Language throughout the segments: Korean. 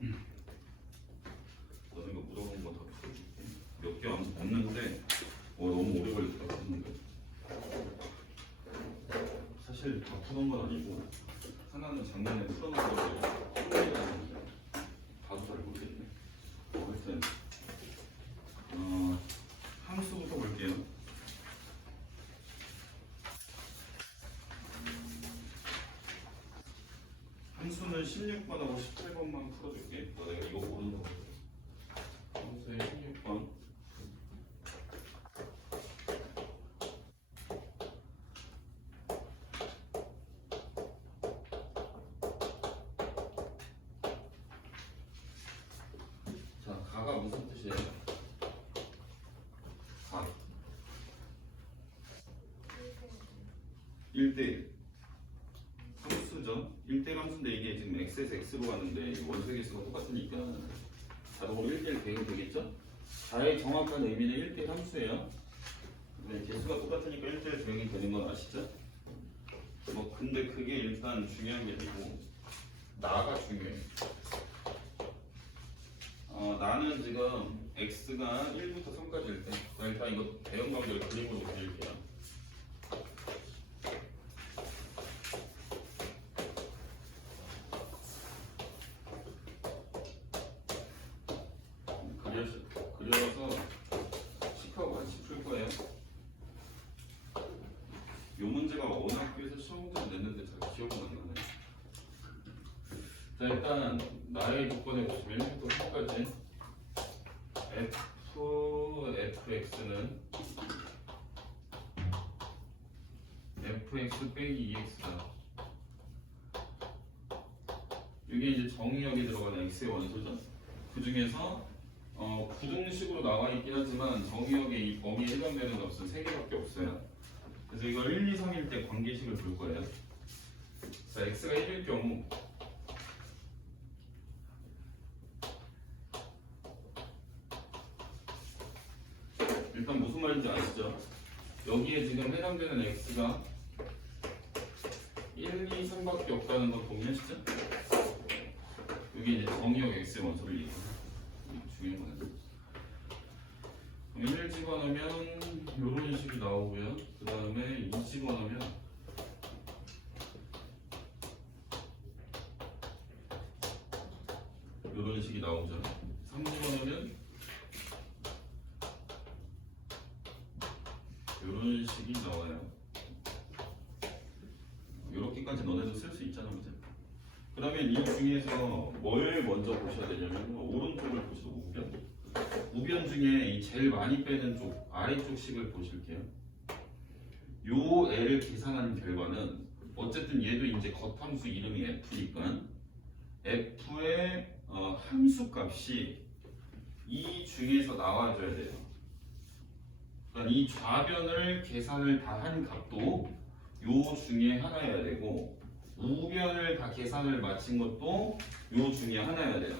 너는 이거 물어본 거 다 풀어줄게. 몇 개 없는데 너무 오래 걸렸다 했는데 사실 다 푸는 건 아니고 하나는 작년에 풀어놓은 거를 다도 잘 모르겠네. 하여튼 함수부터 볼게요. 함수는 16번하고 18번만 풀어줄게. 내가 이거 모르는 거. 함수의 16번. 자, 가가 무슨 뜻이에요? 가. 1대1. 함수죠. 1대1 함수인데 이게 지금 x에서 x로 가는데 원소 개수가 똑같으니까 자동으로 1대1 대응이 되겠죠? 자의 정확한 의미는 1대1 함수예요. 근데 개수가 똑같으니까 1대1 대응이 되는 건 아시죠? 근데 그게 일단 중요한 게 아니고 나가 중요해. 나는 지금 x가 1부터 3까지일 때 일단 이거 대응 관계를 그림으로 그릴게요. 그려서 식하고 같이 풀 거예요. 이 문제가 어느 학교에서 시험 문제를 냈는데 잘 기억은 안 나네. 자, 일단 나의 조건에 보시면 1부터 3까지 fx는 fx 빼기 2x다. 이게 이제 정의역에 들어가는 x의 원소죠. 그 중에서 부등식으로 나와 있긴 하지만 정의역의 이 범위에 해당되는 값은 3개밖에 없어요. 그래서 이걸 1, 2, 3일 때 관계식을 볼 거예요. 자, x가 1일 경우 일단 무슨 말인지 아시죠? 여기에 지금 해당되는 x가 1, 2, 3밖에 없다는 걸 동의하시죠? 여기 이제 정의역 x의 원소를 얘기해요. 중요한 거는 1 집어넣으면 이런 식이 나오고요. 그 다음에 2 집어넣으면 이런 식이 나오죠. 3 집어넣으면 이런 식이 나와요. 이렇게까지 너네도 쓸 수 있잖아, 그죠? 그러면 이 중에서 뭘 먼저 보셔야 되냐면 오른쪽을 보시죠. 우변 중에 이 제일 많이 빼는 쪽 아래쪽 식을 보실게요. 요 애를 계산한 결과는 어쨌든 얘도 이제 겉함수 이름이 f니까 f의 함수 값이 이 중에서 나와줘야 돼요. 그러니까 이 좌변을 계산을 다 한 값도 요 중에 하나여야 되고 우변을 다 계산을 마친 것도 요 중에 하나여야 돼요.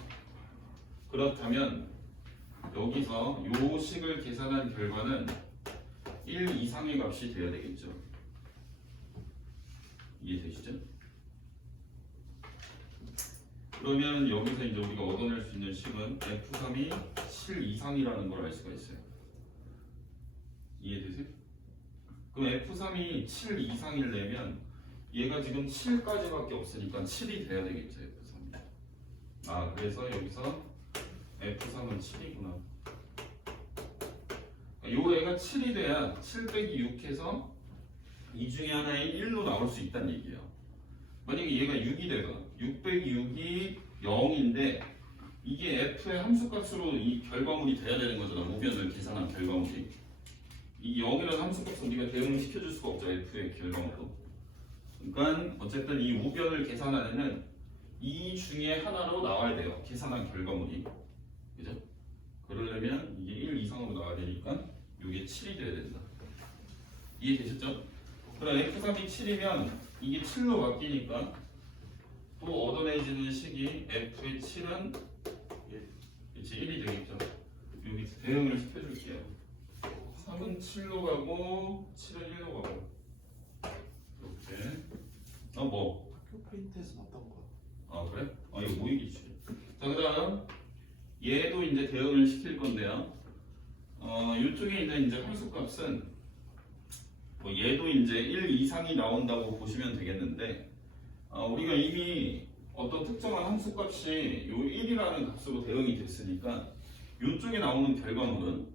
그렇다면 여기서 요 식을 계산한 결과는 1 이상의 값이 돼야 되겠죠. 이해되시죠? 그러면 여기서 이제 우리가 얻어낼 수 있는 식은 f3이 7 이상이라는 걸 알 수가 있어요. 이해되세요? 그럼 f3이 7 이상이려면 얘가 지금 7까지밖에 없으니까 7이 돼야 되겠죠. f3이. 그래서 여기서 f3은 7이구나. 요 애가 7이 돼야 7 빼기 6 해서 이 중에 하나인 1로 나올 수 있다는 얘기예요. 만약에 얘가 6이 되거나 6 빼기 6이 0인데 이게 f의 함수값으로 이 결과물이 돼야 되는 거잖아. 우변을 계산한 결과물이. 이 0이라는 함수값을 우리가 대응을 시켜줄 수가 없죠. f의 결과물로. 그러니까 어쨌든 이 우변을 계산한 애는 이 중에 하나로 나와야 돼요. 계산한 결과물이. 그죠? 그러려면 이게 1 이상으로 나와야 되니까 이게 7이 돼야 된다. 이해되셨죠? 그럼 f3이 7이면 이게 7로 바뀌니까 또 얻어내지는 식이 f의 7은 이제 1이 되겠죠. 여기 대응을 시켜줄게요. 3은 7로 가고 7은 1로 가고 이렇게. 뭐? 학교 프린트에서 봤던 거. 그래? 이거 모의기출. 자, 그 다음 얘도 이제 대응을 시킬 건데요. 이쪽에 있는 이제 함수값은 뭐 얘도 이제 1 이상이 나온다고 보시면 되겠는데, 우리가 이미 어떤 특정한 함수값이 요 1이라는 값으로 대응이 됐으니까 이쪽에 나오는 결과물은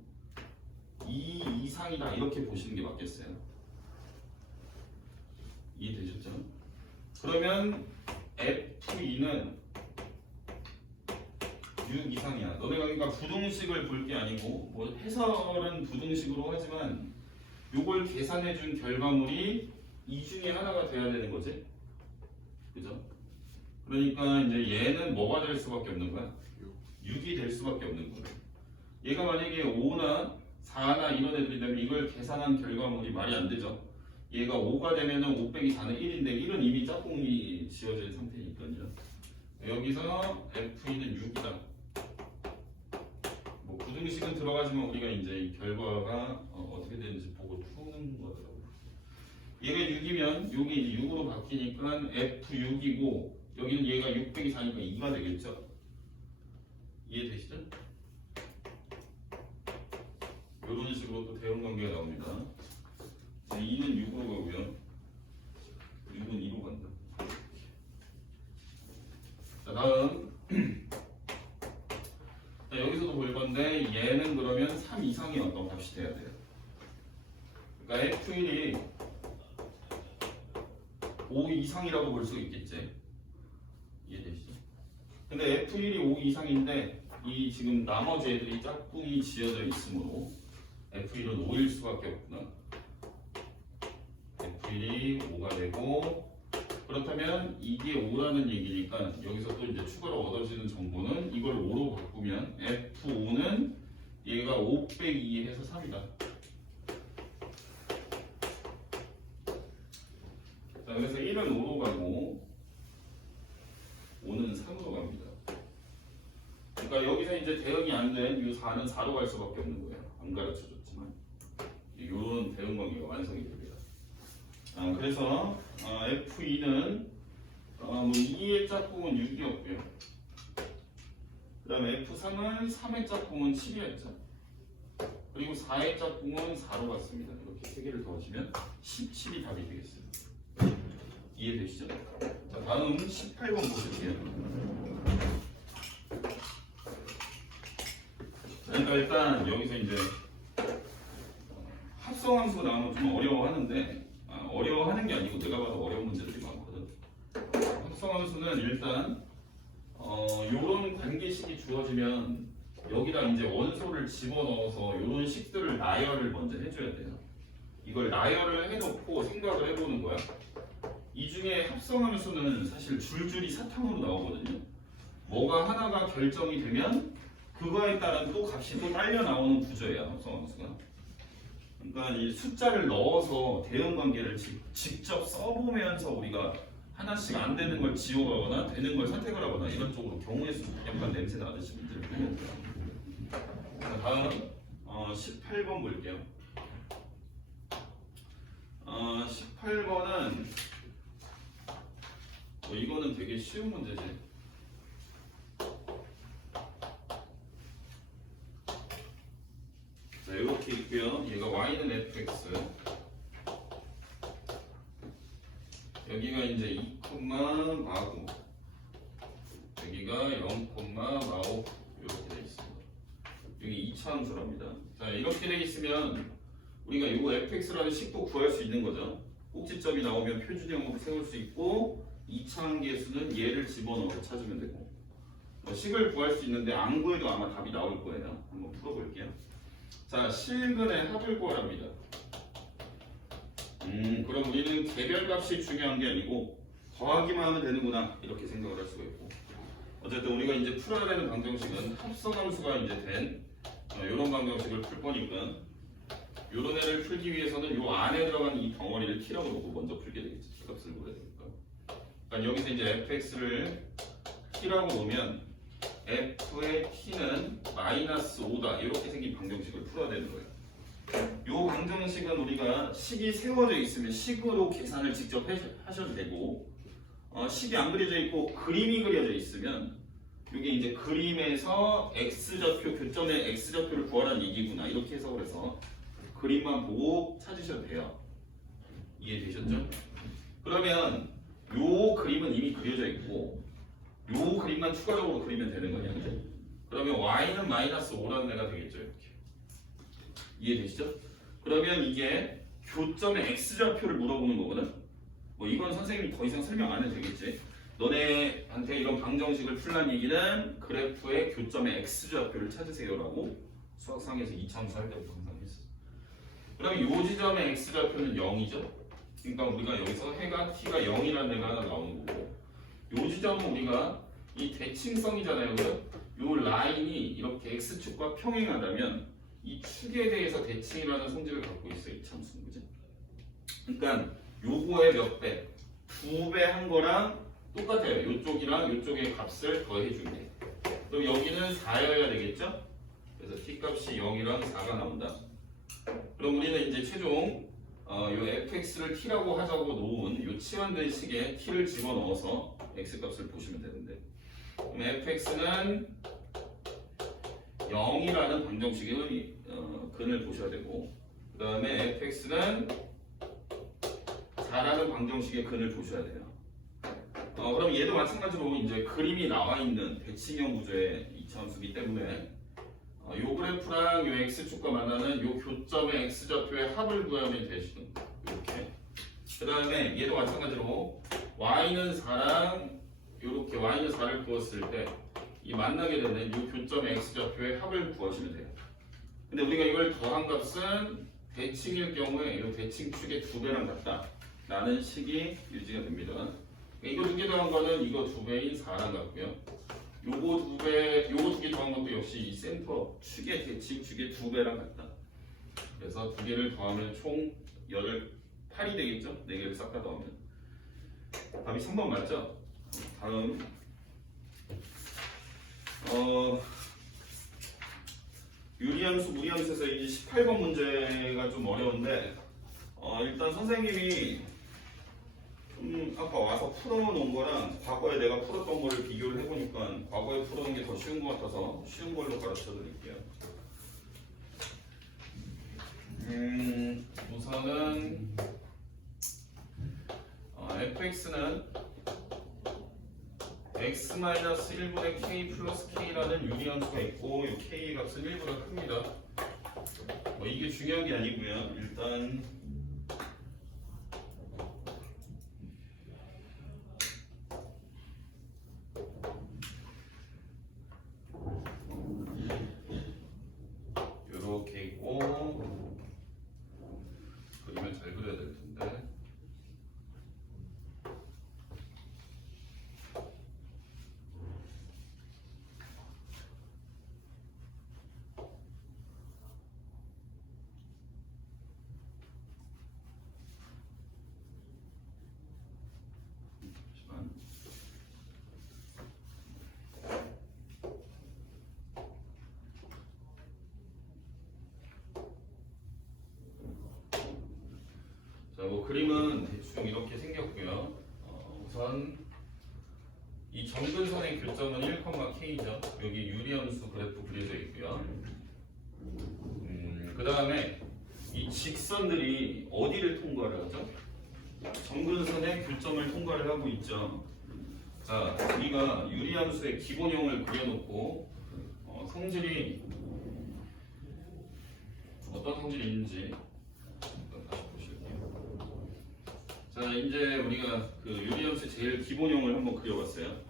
2 이상이다 이렇게 보시는 게 맞겠어요. 이해되셨죠? 그러면 F2는 6 이상이야. 너네가 그러니까 부등식을 볼 게 아니고 뭐 해설은 부등식으로 하지만 요걸 계산해 준 결과물이 이 중에 하나가 돼야 되는 거지. 그죠? 그러니까 이제 얘는 뭐가 될 수밖에 없는 거야? 6이 될 수밖에 없는 거야. 얘가 만약에 5나 4나 이런 애들이 되면 이걸 계산한 결과물이 말이 안 되죠. 얘가 5가 되면은 5 빼기 4는 1인데 1은 이미 짝꿍이 지어진 상태니까요. 여기서 F2는 6이다. 뭐 부등식은 들어가지만 우리가 이제 이 결과가 어떻게 되는지 보고 푸는 거더라고요. 얘가 6이면 여기 이제 6으로 바뀌니까 F6이고 여기는 얘가 6 빼기 4니까 2가 되겠죠. 이해되시죠? 이런 식으로 또 대응 관계가 나옵니다. 2는 6으로 가고요. 6은 2로 간다. 자, 다음. 자, 여기서도 볼 건데 얘는 그러면 3 이상의 어떤 값이 돼야 돼요. 그러니까 F1이 5 이상이라고 볼 수 있겠지. 이해되시죠? 근데 F1이 5 이상인데 이 지금 나머지 애들이 짝꿍이 지어져 있으므로 F1은 5일 수밖에 없구나. F1이 5가 되고, 그렇다면 이게 5라는 얘기니까 여기서 또 이제 추가로 얻어지는 정보는 이걸 5로 바꾸면 F5는 얘가 5 빼기 2 해서 3이다. 자, 그래서 1은 5로 가고 5는 3으로 갑니다. 그러니까 여기서 이제 대응이 안 된 이 4는 4로 갈 수밖에 없는 거예요. 안 가르쳐 줬지만 이런 대응 관계가 완성이 됩니다. 그래서 F2는 뭐 2의 짝꿍은 6이었고요. 그 다음에 F3은 3의 짝꿍은 7이었죠. 그리고 4의 짝꿍은 4로 갔습니다. 이렇게 3개를 더하시면 17이 답이 되겠어요. 이해되시죠? 자, 다음 18번 보실게요. 그러니까 일단 여기서 이제 합성함수가 나오면 좀 어려워하는데, 어려워하는 게 아니고 내가 봐도 어려운 문제들이 많거든. 합성함수는 일단 요런 관계식이 주어지면 여기다 이제 원소를 집어넣어서 요런 식들을 나열을 먼저 해줘야 돼요. 이걸 나열을 해놓고 생각을 해보는 거야. 이 중에 합성함수는 사실 줄줄이 사탕으로 나오거든요. 뭐가 하나가 결정이 되면 그거에 따른 또 값이 또 딸려 나오는 구조예요, 합성함수가. 그러니까 이 숫자를 넣어서 대응 관계를 직접 써보면서 우리가 하나씩 안 되는 걸 지워가거나 되는 걸 선택을 하거나 이런 쪽으로 경우의 수 약간 냄새 나듯이 문제를 풀면 돼요. 자, 다음 18번 볼게요. 18번은 이거는 되게 쉬운 문제지. 자, 이렇게 있고요. 얘가 y는 fx, 여기가 이제 2, 마구, 여기가 0, 마오 이렇게 돼 있습니다. 여기 2차 함수랍니다. 자, 이렇게 돼 있으면 우리가 이거 fx라는 식도 구할 수 있는 거죠. 꼭지점이 나오면 표준형으로 세울 수 있고 2차 함계수는 얘를 집어넣어서 찾으면 되고, 식을 구할 수 있는데 안 구해도 아마 답이 나올 거예요. 한번 풀어볼게요. 자, 실근의 합을 구하랍니다. 그럼 우리는 개별값이 중요한 게 아니고 더하기만 하면 되는구나 이렇게 생각을 할 수가 있고, 어쨌든 우리가 이제 풀어야 되는 방정식은 합성함수가 이제 된 이런 방정식을 풀 거니까 이런 애를 풀기 위해서는 이 안에 들어간 이 덩어리를 t라고 놓고 먼저 풀게 되겠지. 값을 구해야 되니까. 그러니까 여기서 이제 fx를 t라고 놓으면 f의 t는 -5다 이렇게 생긴 방정식을 풀어야 되는 거예요. 이 방정식은 우리가 식이 세워져 있으면 식으로 계산을 직접 하셔도 되고, 식이 안 그려져 있고 그림이 그려져 있으면 이게 이제 그림에서 x좌표 교점의 x좌표를 구하라는 얘기구나 이렇게 해석을 해서 그림만 보고 찾으셔도 돼요. 이해되셨죠? 그러면 요 그림은 이미 그려져 있고 요 그림만 추가적으로 그리면 되는 거냐, 그죠? 그러면 y는 마이너스 5라는 애가 되겠죠, 이렇게. 이해되시죠? 그러면 이게 교점의 x좌표를 물어보는 거거든. 뭐 이건 선생님이 더 이상 설명 안 해도 되겠지. 너네한테 이런 방정식을 풀란 얘기는 그래프의 교점의 x좌표를 찾으세요라고 수학상에서 이차함수 할 때부터 항상 했어. 그럼 요 지점의 x좌표는 0이죠. 그러니까 우리가 여기서 해가 t가 0이라는 애가 하나 나오는 거고, 요 지점은 우리가 이 대칭성이잖아요, 그죠? 요 라인이 이렇게 x축과 평행하다면 이 축에 대해서 대칭이라는 성질을 갖고 있어요, 이차함수는, 그죠? 그러니까 요거의 몇 배? 2배 한 거랑 똑같아요. 요쪽이랑 요쪽의 값을 더해주면 돼. 그럼 여기는 4여야 되겠죠? 그래서 t 값이 0이랑 4가 나온다. 그럼 우리는 이제 최종 요 fx를 t라고 하자고 놓은 요 치환된 식에 t를 집어넣어서 x 값을 보시면 되는데, 그럼 fx는 0이라는 방정식의 근을 보셔야 되고, 그 다음에 fx는 4라는 방정식의 근을 보셔야 돼요. 그럼 얘도 마찬가지로 이제 그림이 나와 있는 대칭형 구조의 이차함수이기 때문에 요 그래프랑 요 x축과 만나는 요 교점의 x좌표의 합을 구하면 되시는 이렇게. 그 다음에 얘도 마찬가지로 y는 4랑 요렇게 y는 4를 구했을 때 이 만나게 되는 요 교점의 x좌표의 합을 구하시면 돼요. 근데 우리가 이걸 더한 값은 대칭일 경우에 요 대칭축의 2배랑 같다 라는 식이 유지가 됩니다. 이거 2개 더한 거는 이거 2배인 4랑 같고요. 요거 2배, 요거 2개 더한 것도 역시 이 센터 축의 대칭축의 2배랑 같다. 그래서 2개를 더하면 총 8이 되겠죠? 4개를 싹 다 더하면. 답이 3번 맞죠? 다음 유리함수, 무리함수에서 이제 18번 문제가 좀 어려운데 일단 선생님이 아까 와서 풀어놓은 거랑 과거에 내가 풀었던 거를 비교를 해보니까 과거에 풀어놓은 게 더 쉬운 것 같아서 쉬운 걸로 가르쳐 드릴게요. 우선은 fx는 x-1분의 k 플러스 k라는 유리함수가 있고 이 k 값은 1보다 큽니다. 뭐 이게 중요한 게 아니고요. 일단 이렇게 있고 그림을 잘 그려야 될 텐데. 뭐 그림은 대충 이렇게 생겼고요. 우선 이 점근선의 교점은 1,k죠. 여기 유리함수 그래프 그려져 있고요. 그 다음에 이 직선들이 어디를 통과를 하죠? 점근선의 교점을 통과를 하고 있죠. 자, 우리가 유리함수의 기본형을 그려놓고 성질이 어떤 성질이 있는지 자, 이제 우리가 그 유리함수의 제일 기본형을 한번 그려봤어요.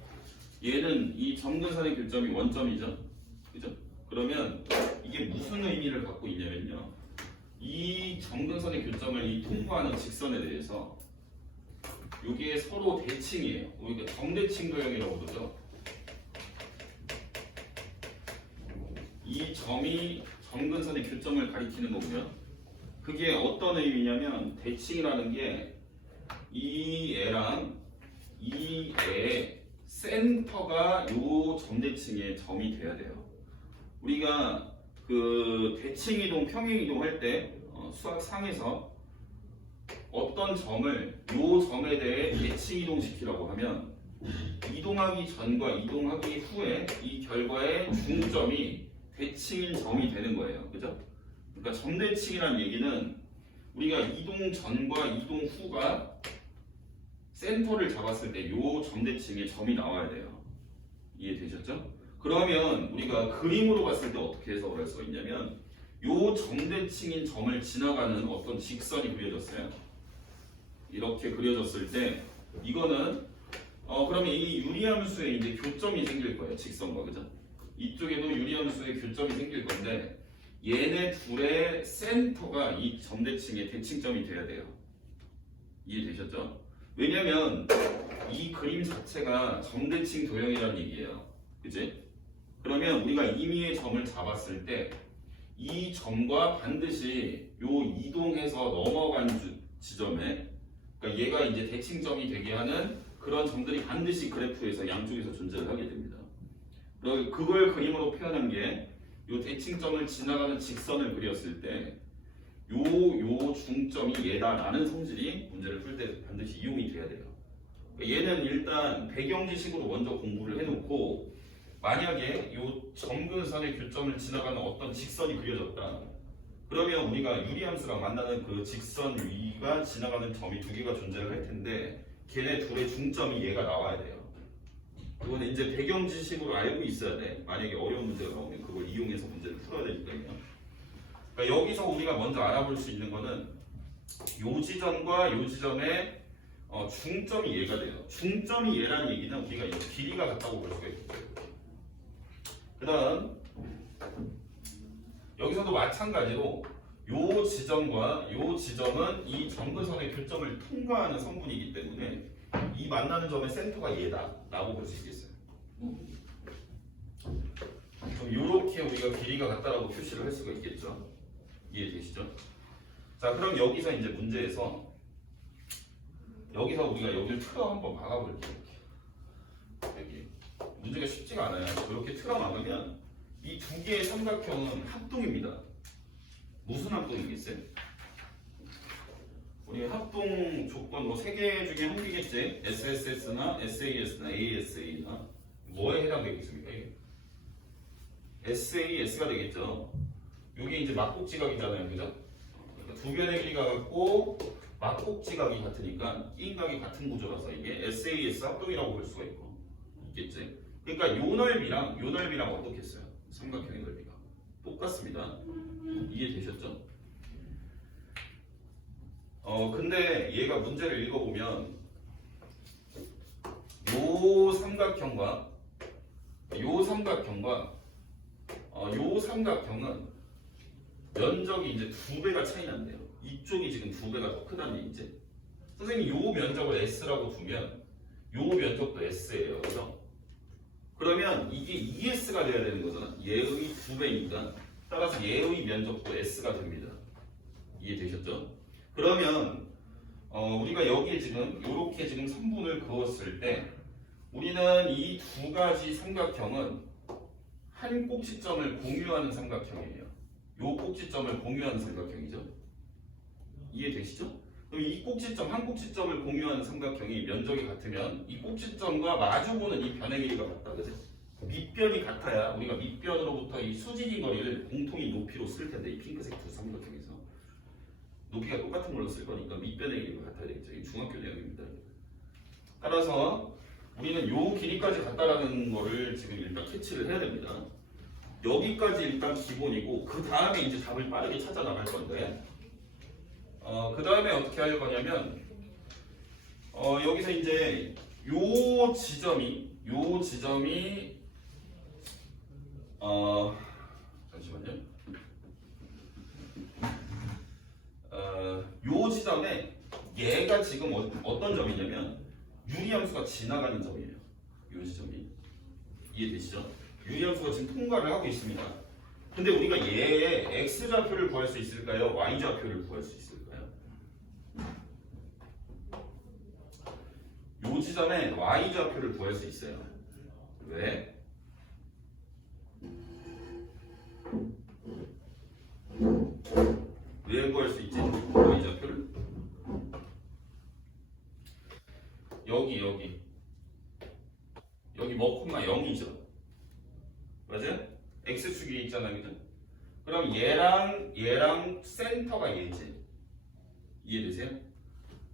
얘는 이 점근선의 교점이 원점이죠. 그죠? 그러면 이게 무슨 의미를 갖고 있냐면요. 이 점근선의 교점을 이 통과하는 직선에 대해서 이게 서로 대칭이에요. 우리가 정대칭 도형이라고 그러죠. 이 점이 점근선의 교점을 가리키는 거고요. 그게 어떤 의미냐면 대칭이라는 게 이 애랑 이 애의 센터가 요 점대칭의 점이 돼야 돼요. 우리가 그 대칭이동, 평행이동 할 때 수학상에서 어떤 점을 요 점에 대해 대칭이동 시키라고 하면 이동하기 전과 이동하기 후에 이 결과의 중점이 대칭인 점이 되는 거예요. 그죠? 그러니까 점대칭이라는 얘기는 우리가 이동 전과 이동 후가 센터를 잡았을 때 요 점대칭에 점이 나와야 돼요. 이해되셨죠? 그러면 우리가 그림으로 봤을 때 어떻게 해석을 할 수가 있냐면 요 점대칭인 점을 지나가는 어떤 직선이 그려졌어요. 이렇게 그려졌을 때 이거는 그러면 이 유리함수에 이제 교점이 생길 거예요. 직선과 그죠? 이쪽에도 유리함수에 교점이 생길 건데 얘네 둘의 센터가 이 점대칭의 대칭점이 돼야 돼요. 이해되셨죠? 왜냐면 이 그림 자체가 점대칭 도형이라는 얘기예요. 그치? 그러면 우리가 임의의 점을 잡았을 때 이 점과 반드시 요 이동해서 넘어간 지점에 그러니까 얘가 이제 대칭점이 되게 하는 그런 점들이 반드시 그래프에서 양쪽에서 존재를 하게 됩니다. 그걸 그림으로 표현한 게 요 대칭점을 지나가는 직선을 그렸을 때 요 중점이 얘다라는 성질이 문제를 풀 때 반드시 이용이 돼야 돼요. 얘는 일단 배경지식으로 먼저 공부를 해놓고 만약에 요 점근선의 교점을 지나가는 어떤 직선이 그려졌다. 그러면 우리가 유리함수랑 만나는 그 직선 위가 지나가는 점이 두 개가 존재를 할 텐데 걔네 둘의 중점이 얘가 나와야 돼요. 그거는 이제 배경지식으로 알고 있어야 돼. 만약에 어려운 문제가 나오면 그걸 이용해서 문제를 풀어야 되니까요. 그러니까 여기서 우리가 먼저 알아볼 수 있는 거는 요 지점과 요 지점의 중점이 얘가 돼요. 중점이 얘라는 얘기는 우리가 이제 길이가 같다고 볼 수가 있겠죠. 그 다음 여기서도 마찬가지로 요 지점과 요 지점은 이 점근선의 교점을 통과하는 성분이기 때문에 이 만나는 점의 센터가 얘다 라고 볼 수 있겠어요. 그럼 요렇게 우리가 길이가 같다라고 표시를 할 수가 있겠죠. 이해되시죠? 자, 그럼 여기서 이제 문제에서 여기서 우리가 여기를 틀어 한번 막아볼게요. 여기 문제가 쉽지가 않아요. 이렇게 틀어 막으면 이 두 개의 삼각형은 합동입니다. 무슨 합동이겠어요? 우리 합동 조건 뭐 세 개 중에 한 개겠지? SSS나 SAS나 ASA나 뭐에 해당되겠습니까? 이게? SAS가 되겠죠. 이게 이제 막곡지각이잖아요, 그죠? 그러니까 두 변의 길이가 같고 막곡지각이 같으니까 끼인각이 같은 구조라서 이게 SAS 합동이라고 볼 수가 있겠지. 그러니까 요 넓이랑 어떻겠어요? 삼각형의 넓이가 똑같습니다. 이해되셨죠? 근데 얘가 문제를 읽어보면 요 삼각형과 요 삼각형은 면적이 이제 2배가 차이 난대요. 이쪽이 지금 2배가 더 크다는 얘기지. 선생님 요 면적을 S라고 두면 요 면적도 S예요. 그죠? 그러면 이게 ES가 돼야 되는 거잖아. 얘의 2배니까 따라서 얘의 면적도 S가 됩니다. 이해되셨죠? 그러면 우리가 여기에 지금 이렇게 지금 3분을 그었을 때 우리는 이 두 가지 삼각형은 한 꼭지점을 공유하는 삼각형이에요. 요 꼭지점을 공유하는 삼각형이죠. 이해되시죠? 그럼 이 꼭지점, 한 꼭지점을 공유하는 삼각형이 면적이 같으면 이 꼭지점과 마주보는 이 변의 길이가 같다. 그죠? 밑변이 같아야 우리가 밑변으로부터 이 수직인 거리를 공통인 높이로 쓸 텐데 이 핑크색 두 삼각형에서 높이가 똑같은 걸로 쓸 거니까 밑변의 길이가 같아야 되겠죠. 이 중학교 내용입니다. 따라서 우리는 요 길이까지 같다라는 거를 지금 일단 캐치를 해야 됩니다. 여기까지 일단 기본이고 그 다음에 이제 답을 빠르게 찾아 나갈 건데 그 다음에 어떻게 할 거냐면 여기서 이제 요 지점이 잠시만요. 요 지점에 얘가 지금 어떤 점이냐면 유리함수가 지나가는 점이에요. 요 지점이 이해되시죠? 유리함수가 지금 통과를 하고 있습니다. 근데 우리가 얘의 x좌표를 구할 수 있을까요? y좌표를 구할 수 있을까요? 요 지점에 y좌표를 구할 수 있어요. 왜? 왜 구할 수 있지? y좌표를? 여기 x축이 있잖아, 그죠? 그럼 얘랑 센터가 얘지. 이해되세요?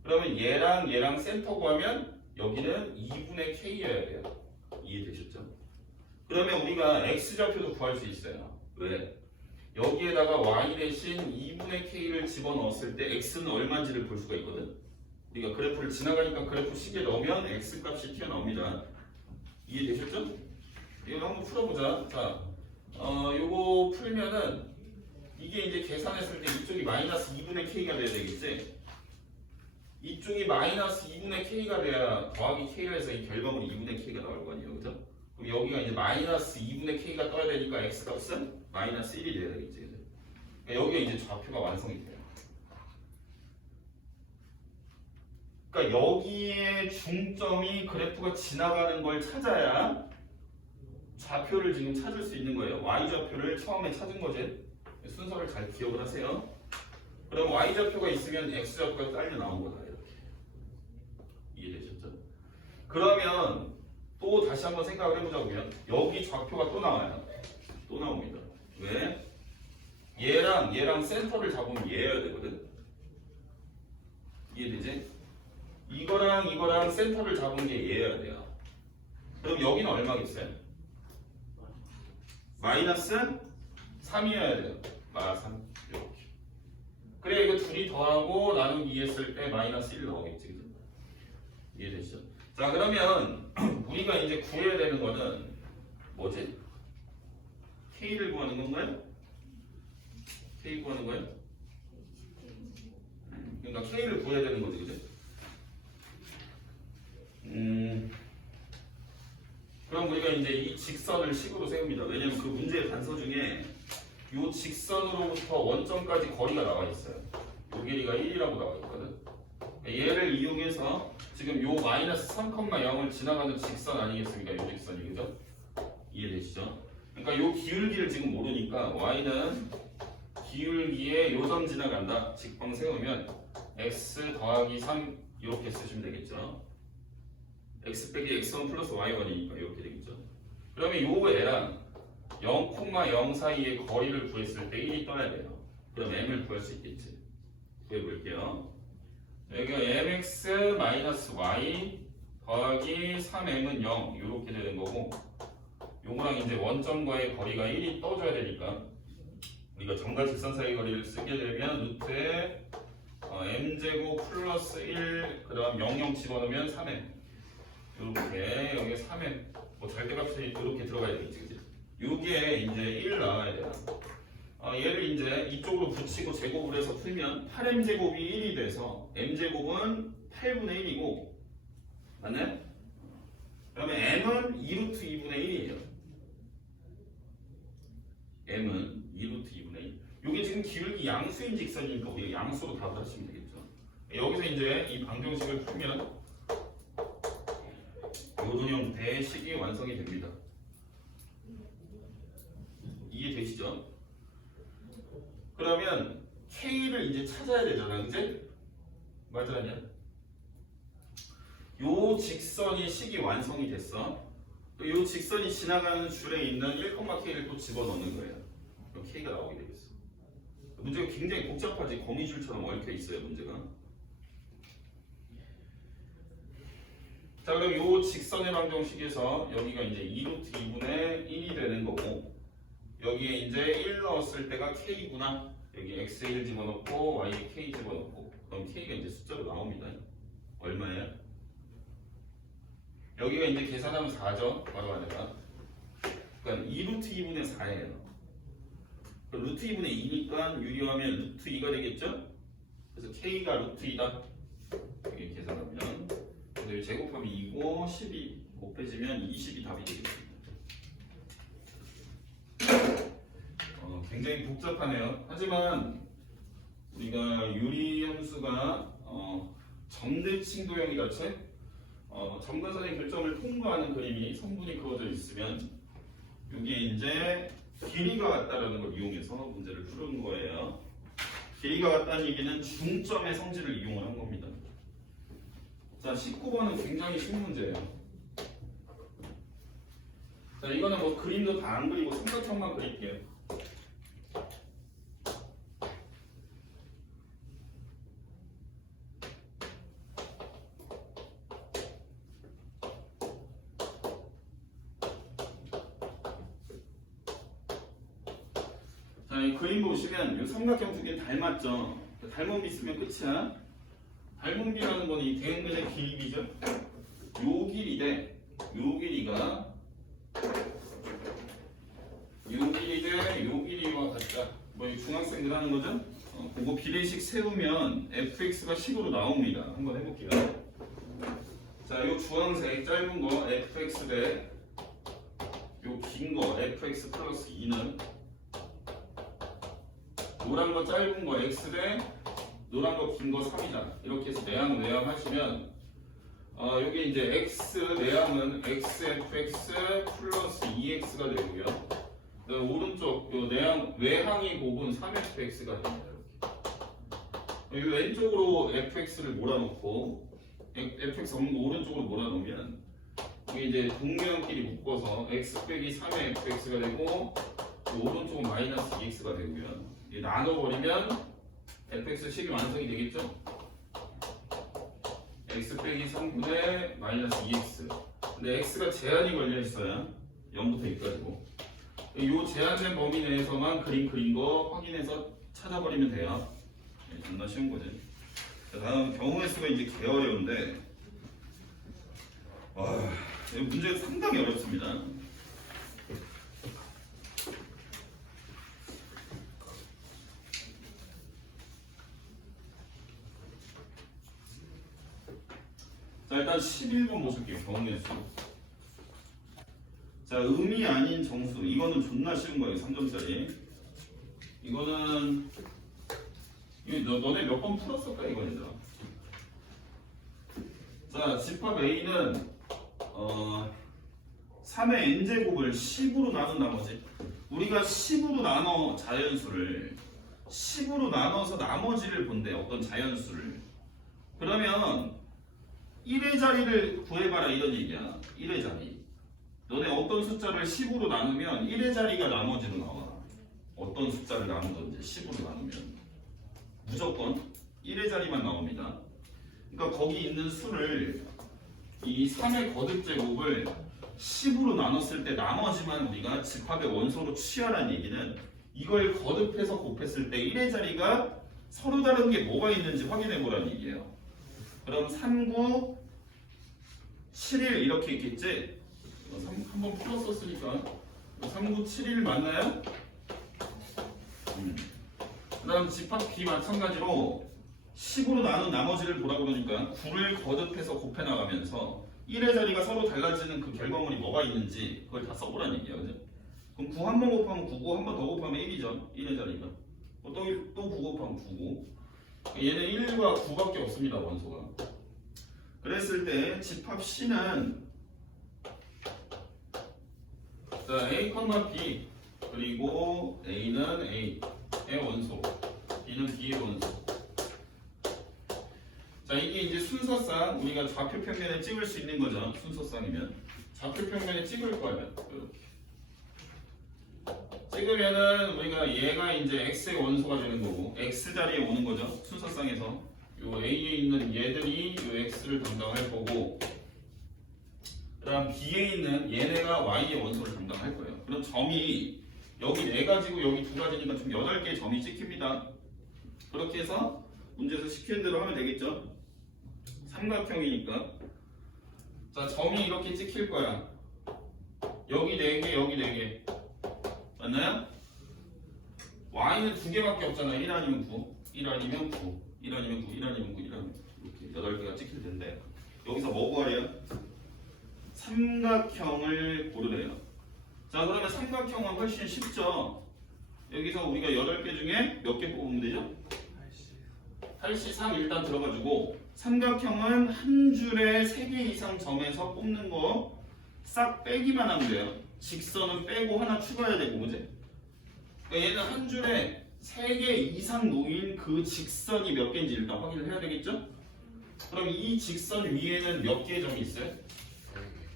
그러면 얘랑 센터 구하면 여기는 2분의 k여야 돼요. 이해되셨죠? 그러면 우리가 x좌표도 구할 수 있어요. 왜? 여기에다가 y 대신 2분의 k를 집어넣었을 때 x는 얼마인지를 볼 수가 있거든. 우리가 그래프를 지나가니까 그래프 식에 넣으면 x 값이 튀어나옵니다. 이해되셨죠? 이거 한번 풀어보자. 자, 요거 풀면은 이게 이제 계산했을 때 이쪽이 마이너스 2분의 k가 돼야 되겠지? 이쪽이 마이너스 2분의 k가 돼야 더하기 k를 해서 이 결과물이 2분의 k가 나올 거 아니에요, 그죠? 그럼 여기가 이제 마이너스 2분의 k가 떠야 되니까 x 값은 마이너스 1이 돼야 되겠지, 그죠? 그러니까 여기가 이제 좌표가 완성이 돼요. 그러니까 여기에 중점이 그래프가 지나가는 걸 찾아야 좌표를 지금 찾을 수 있는 거예요. y좌표를 처음에 찾은 거지. 순서를 잘 기억을 하세요. 그럼 y좌표가 있으면 x좌표가 딸려 나온 거다. 이렇게. 이해되셨죠? 그러면 또 다시 한번 생각을 해보자고요. 여기 좌표가 또 나와요. 또 나옵니다. 왜? 얘랑 센터를 잡으면 얘여야 되거든. 이해되지? 이거랑 센터를 잡은 게 얘여야 돼요. 그럼 여기는 얼마겠어요? 마이너스 3이어야 돼요. 마3 이렇게. 그래 이거 둘이 더하고 나누기 2 했을 때 마이너스 1 나오겠지. 그죠? 이해되시죠? 자 그러면 우리가 이제 구해야 되는 거는 뭐지? K를 구하는 건가요? K 구하는 거예요? 그러니까 K를 구해야 되는 거지. 그죠? 그럼 우리가 이제 이 직선을 식으로 세웁니다. 왜냐면 그 문제의 단서 중에 이 직선으로부터 원점까지 거리가 나와 있어요. 요 길이가 1이라고 나와 있거든. 얘를 이용해서 지금 요 마이너스 3,0을 지나가는 직선 아니겠습니까? 요 직선이, 그죠? 이해되시죠? 그러니까 요 기울기를 지금 모르니까 y는 기울기에 요 점 지나간다. 직방 세우면 x 더하기 3 이렇게 쓰시면 되겠죠. x 빼기 x1 플러스 y1이니까 이렇게 되겠죠. 그러면 요거 애랑 0,0 사이의 거리를 구했을 때 1이 떠야 돼요. 그럼 m을 구할 수 있겠지. 구해볼게요. 여기가 mx-y 더하기 3m은 0 이렇게 되는 거고, 요거랑 이제 원점과의 거리가 1이 떠줘야 되니까 우리가 점과 직선 사이 거리를 쓰게 되면 루트에 m제곱 플러스 1 그 다음 00 집어넣으면 3m 이렇게 여기 3m 뭐 절대값이 이렇게 들어가야 되겠지, 그치? 요게 이제 1 나와야 돼요. 얘를 이제 이쪽으로 붙이고 제곱을 해서 풀면 8m제곱이 1이 돼서 m제곱은 8분의 1이고 맞나요? 그러면 m은 2루트 2분의 1이에요. m은 2루트 2분의 1. 요게 지금 기울기 양수인 직선이니까 우리가 양수로 답을 하시면 되겠죠. 여기서 이제 이 방정식을 풀면 요동형 대식이 완성이 됩니다. 이해되시죠? 그러면 K를 이제 찾아야 되잖아, 그치? 맞아, 아니야? 요 직선이 식이 완성이 됐어. 또 요 직선이 지나가는 줄에 있는 1,K를 또 집어넣는 거예요. 그럼 K가 나오게 되겠어. 문제가 굉장히 복잡하지. 거미줄처럼 얽혀 있어요, 문제가. 자, 그럼 요 직선의 방정식에서 여기가 이제 2루트 2분의 1이 되는 거고, 여기에 이제 1 넣었을 때가 K구나. 여기 X1 집어넣고 Y에 K 집어넣고, 그럼 K가 이제 숫자로 나옵니다. 얼마예요? 여기가 이제 계산하면 4죠. 바로 안에가. 그러니까 2루트 2분의 4예요. 루트 2분의 2니까 유리하면 루트 2가 되겠죠? 그래서 K가 루트 2다. 여기 계산하면. 그래서 제곱하면 2고 12 곱해지면 20이 답이 되겠습니다. 굉장히 복잡하네요. 하지만 우리가 유리함수가 점대칭 도형이같이 점근선의 결점을 통과하는 그림이 성분이 그어져 있으면 이게 이제 길이가 같다라는 걸 이용해서 문제를 푸는 거예요. 길이가 같다는 얘기는 중점의 성질을 이용을 한 겁니다. 자, 19번은 굉장히 쉬운 문제예요. 자, 이거는 뭐 그림도 다 안 그리고 삼각형만 그릴게요. 자, 이 그림 보시면 이 삼각형 두 개 닮았죠? 닮은 비 있으면 끝이야. 닮은 비라는 건 이 대응근의 길이죠. 요 길이 대, 요 길이가 요 길이 대, 요 길이와 같다. 뭐 이 중학생들 하는 거죠? 그거 비례식 세우면 fx가 10으로 나옵니다. 한번 해볼게요. 자, 요 주황색 짧은 거 fx 대 요 긴 거 fx 플러스 2는 노란 거 짧은 거 x 대 노란 거 긴 거 3이다. 이렇게 해서 내양 하시면 여기 이제 x 내양은 xfx 플러스 2x가 되고요. 오른쪽 요 내양 외항의 곱은 3fx가 됩니다. 이렇게. 이 왼쪽으로 fx를 몰아놓고 fx 없는 거 오른쪽으로 몰아놓으면 이게 이제 동면끼리 묶어서 x 빼기 3의 fx가 되고 오른쪽은 마이너스 2x가 되고요. 나눠버리면 fx 식이 완성이 되겠죠? x 빼기 3분의 마이너스 2x. 근데 x가 제한이 걸려 있어요. 0부터 2까지고. 이 제한된 범위 내에서만 그린 거 확인해서 찾아버리면 돼요. 네, 정말 쉬운 거지. 자, 다음 경우의 수가 이제 개 어려운데, 이 문제가 상당히 어렵습니다. 자, 일단 11번 보실게요. 경우의 수. 자, 음이 아닌 정수. 이거는 존나 쉬운 거예요. 3점짜리. 이거는 너네 몇 번 풀었을까 이거 얘들아. 자, 집합 A는 3의 n제곱을 10으로 나눈 나머지, 우리가 10으로 나눠 자연수를 10으로 나눠서 나머지를 본대. 어떤 자연수를. 그러면 1의 자리를 구해봐라 이런 얘기야. 1의 자리. 너네 어떤 숫자를 10으로 나누면 1의 자리가 나머지로 나와. 어떤 숫자를 나누든지 10으로 나누면 무조건 1의 자리만 나옵니다. 그러니까 거기 있는 수를 이 3의 거듭제곱을 10으로 나눴을 때 나머지만 우리가 집합의 원소로 취하라는 얘기는 이걸 거듭해서 곱했을 때 1의 자리가 서로 다른 게 뭐가 있는지 확인해 보라는 얘기예요. 그럼 3, 9, 7일 이렇게 있겠지? 한번 풀었었으니까 3, 9, 7일 맞나요? 그 다음 집합 B 마찬가지로 10으로 나눈 나머지를 보라 그러니까 9를 거듭해서 곱해 나가면서 1의 자리가 서로 달라지는 그 결과물이 뭐가 있는지 그걸 다 써보라는 얘기야. 그죠? 그럼 9 한 번 곱하면 9고 한 번 더 곱하면 1이죠. 1의 자리가. 또 9 곱하면 9고. 얘는 1과 9밖에 없습니다. 원소가. 그랬을 때 집합 C는 자, A, B 그리고 A는 A의 원소, B는 B의 원소. 자, 이게 이제 순서상 우리가 좌표 평면에 찍을 수 있는 거죠. 순서상이면 좌표 평면에 찍을 거예요. 이렇게 찍으면은 우리가 얘가 이제 X의 원소가 되는 거고 X 자리에 오는 거죠. 순서상에서 요 A에 있는 얘들이 요 X를 담당할 거고, 그다음 B에 있는 얘네가 Y의 원소를 담당할 거예요. 그럼 점이 여기 4가지고 여기 2가지니까 총 8개의 점이 찍힙니다. 그렇게 해서 문제에서 시키는 대로 하면 되겠죠. 삼각형이니까. 자, 점이 이렇게 찍힐 거야. 여기 4개, 여기 4개. 맞나요? Y는 2개밖에 없잖아. 1 아니면 9, 1 아니면 9, 1 아니면 9, 1 아니면 9, 1 아니면 9. 이렇게 8개가 찍힐 텐데 여기서 뭐 구하래요? 삼각형을 고르래요. 자, 그러면 삼각형은 훨씬 쉽죠. 여기서 우리가 8개 중에 몇 개 뽑으면 되죠? 8C3 일단 들어가지고 삼각형은 한 줄에 3개 이상 점에서 뽑는 거 싹 빼기만 하면 돼요. 직선은 빼고 하나 추가해야 되고, 그지? 그러니까 얘는 한 줄에 3개 이상 놓인 그 직선이 몇 개인지 일단 확인을 해야 되겠죠? 그럼 이 직선 위에는 몇 개의 점이 있어요?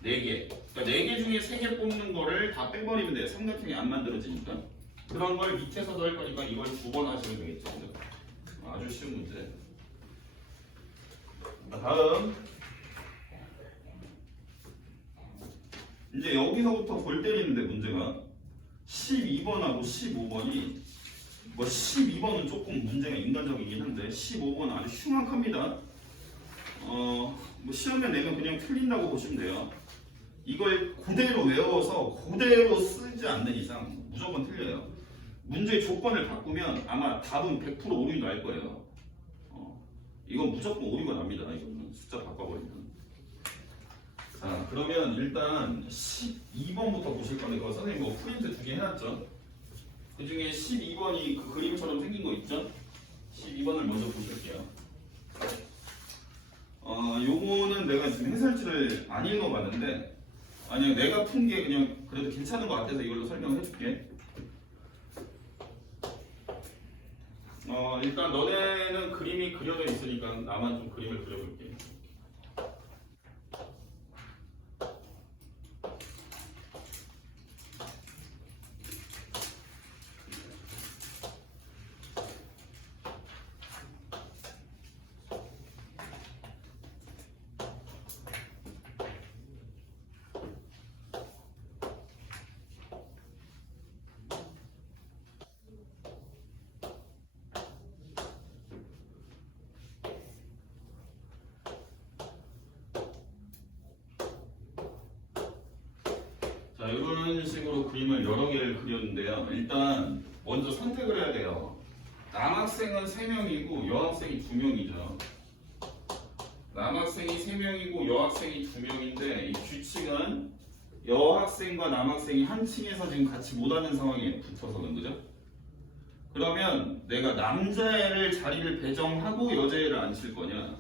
4개. 그러니까 4개 중에 3개 뽑는 거를 다 빼버리면 돼요. 삼각형이 안 만들어지니까. 그런 걸 밑에서도 할 거니까 이걸 2번 하시면 되겠죠. 아주 쉬운 문제. 다음. 이제 여기서부터 골 때리는데 문제가 12번하고 15번이 뭐 12번은 조금 문제가 인간적이긴 한데 15번은 아주 흉악합니다. 뭐 시험에 내면 그냥 틀린다고 보시면 돼요. 이걸 그대로 외워서 그대로 쓰지 않는 이상 무조건 틀려요. 문제 조건을 바꾸면 아마 답은 100% 오류가 날 거예요. 이건 무조건 오류가 납니다. 이거는 숫자 바꿔버리면. 자, 그러면 일단 12번부터 보실 건데 이거 선생님 뭐 프린트 2개 해놨죠? 그 중에 12번이 그 그림처럼 생긴 거 있죠? 12번을 먼저 보실게요. 요거는 내가 지금 해설지를 안 읽어봤는데 아니 내가 푼 게 그냥 그래도 괜찮은 것 같아서 이걸로 설명을 해줄게. 일단 너네는 그림이 그려져 있으니까 나만 좀 그림을 그려볼게. 자, 이런 식으로 그림을 여러 개를 그렸는데요. 일단 먼저 선택을 해야 돼요. 남학생은 3명이고 여학생이 2명이죠. 남학생이 3명이고 여학생이 2명인데 이 규칙은 여학생과 남학생이 한 층에서 지금 같이 못하는 상황에 붙어서 그런 거죠. 그러면 내가 남자애를 자리를 배정하고 여자애를 앉힐 거냐,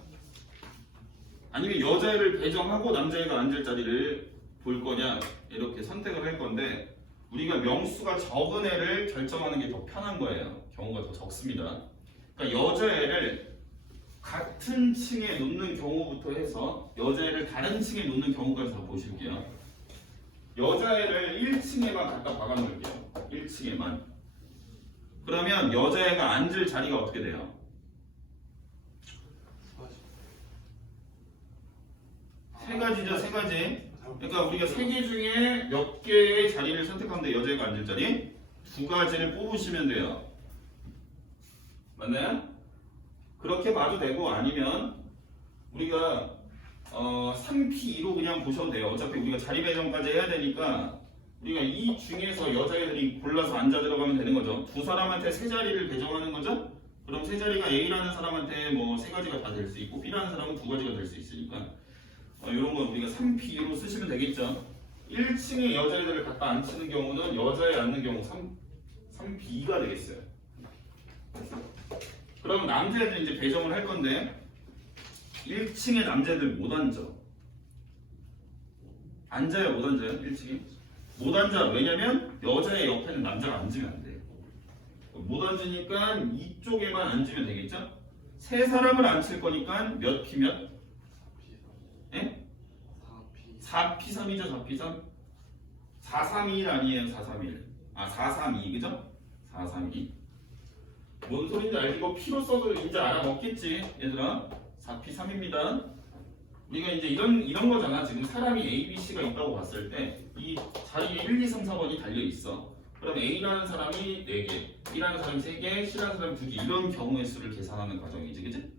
아니면 여자애를 배정하고 남자애가 앉을 자리를 볼 거냐, 이렇게 선택을 할 건데 우리가 명수가 적은 애를 결정하는 게 더 편한 거예요. 경우가 더 적습니다. 그러니까 여자애를 같은 층에 놓는 경우부터 해서 여자애를 다른 층에 놓는 경우까지 다 보실게요. 여자애를 1층에만 갖다 박아 놓을게요. 1층에만. 그러면 여자애가 앉을 자리가 어떻게 돼요? 세 가지죠, 세 가지. 그러니까 우리가 3개 중에 몇 개의 자리를 선택하면 돼. 여자애가 앉을 자리 2가지를 뽑으시면 돼요. 맞나요? 그렇게 봐도 되고 아니면 우리가 3P2로 그냥 보셔도 돼요. 어차피 우리가 자리 배정까지 해야 되니까 우리가 이 중에서 여자애들이 골라서 앉아 들어가면 되는 거죠. 2사람한테 3자리를 배정하는 거죠. 그럼 3자리가 A라는 사람한테 뭐 3가지가 다 될 수 있고 B라는 사람은 2가지가 될 수 있으니까 이런 건 우리가 3P로 쓰시면 되겠죠. 1층에 여자애들을 갖다 앉히는 경우는 여자애 앉는 경우 3B가 되겠어요. 그러면 남자애들 이제 배정을 할 건데 1층에 남자애들 못 앉아. 앉아요, 못 앉아요? 1층에? 못 앉아. 왜냐면 여자애 옆에는 남자가 앉으면 안 돼요. 못 앉으니까 이쪽에만 앉으면 되겠죠? 3사람을 앉힐 거니까 몇 P 몇? 예? 4P3이죠, 4P3? 431 아니에요, 431. 432, 그죠? 432. 뭔 소린지 알고 P로 써도 이제 알아먹겠지, 얘들아. 4P3입니다. 우리가 이제 이런 거잖아. 지금 사람이 A, B, C가 있다고 봤을 때 이 자리에 1, 2, 3, 4번이 달려 있어. 그럼 A라는 사람이 4개, B라는 사람이 3개, C라는 사람이 2개. 이런 경우의 수를 계산하는 과정이지, 그치?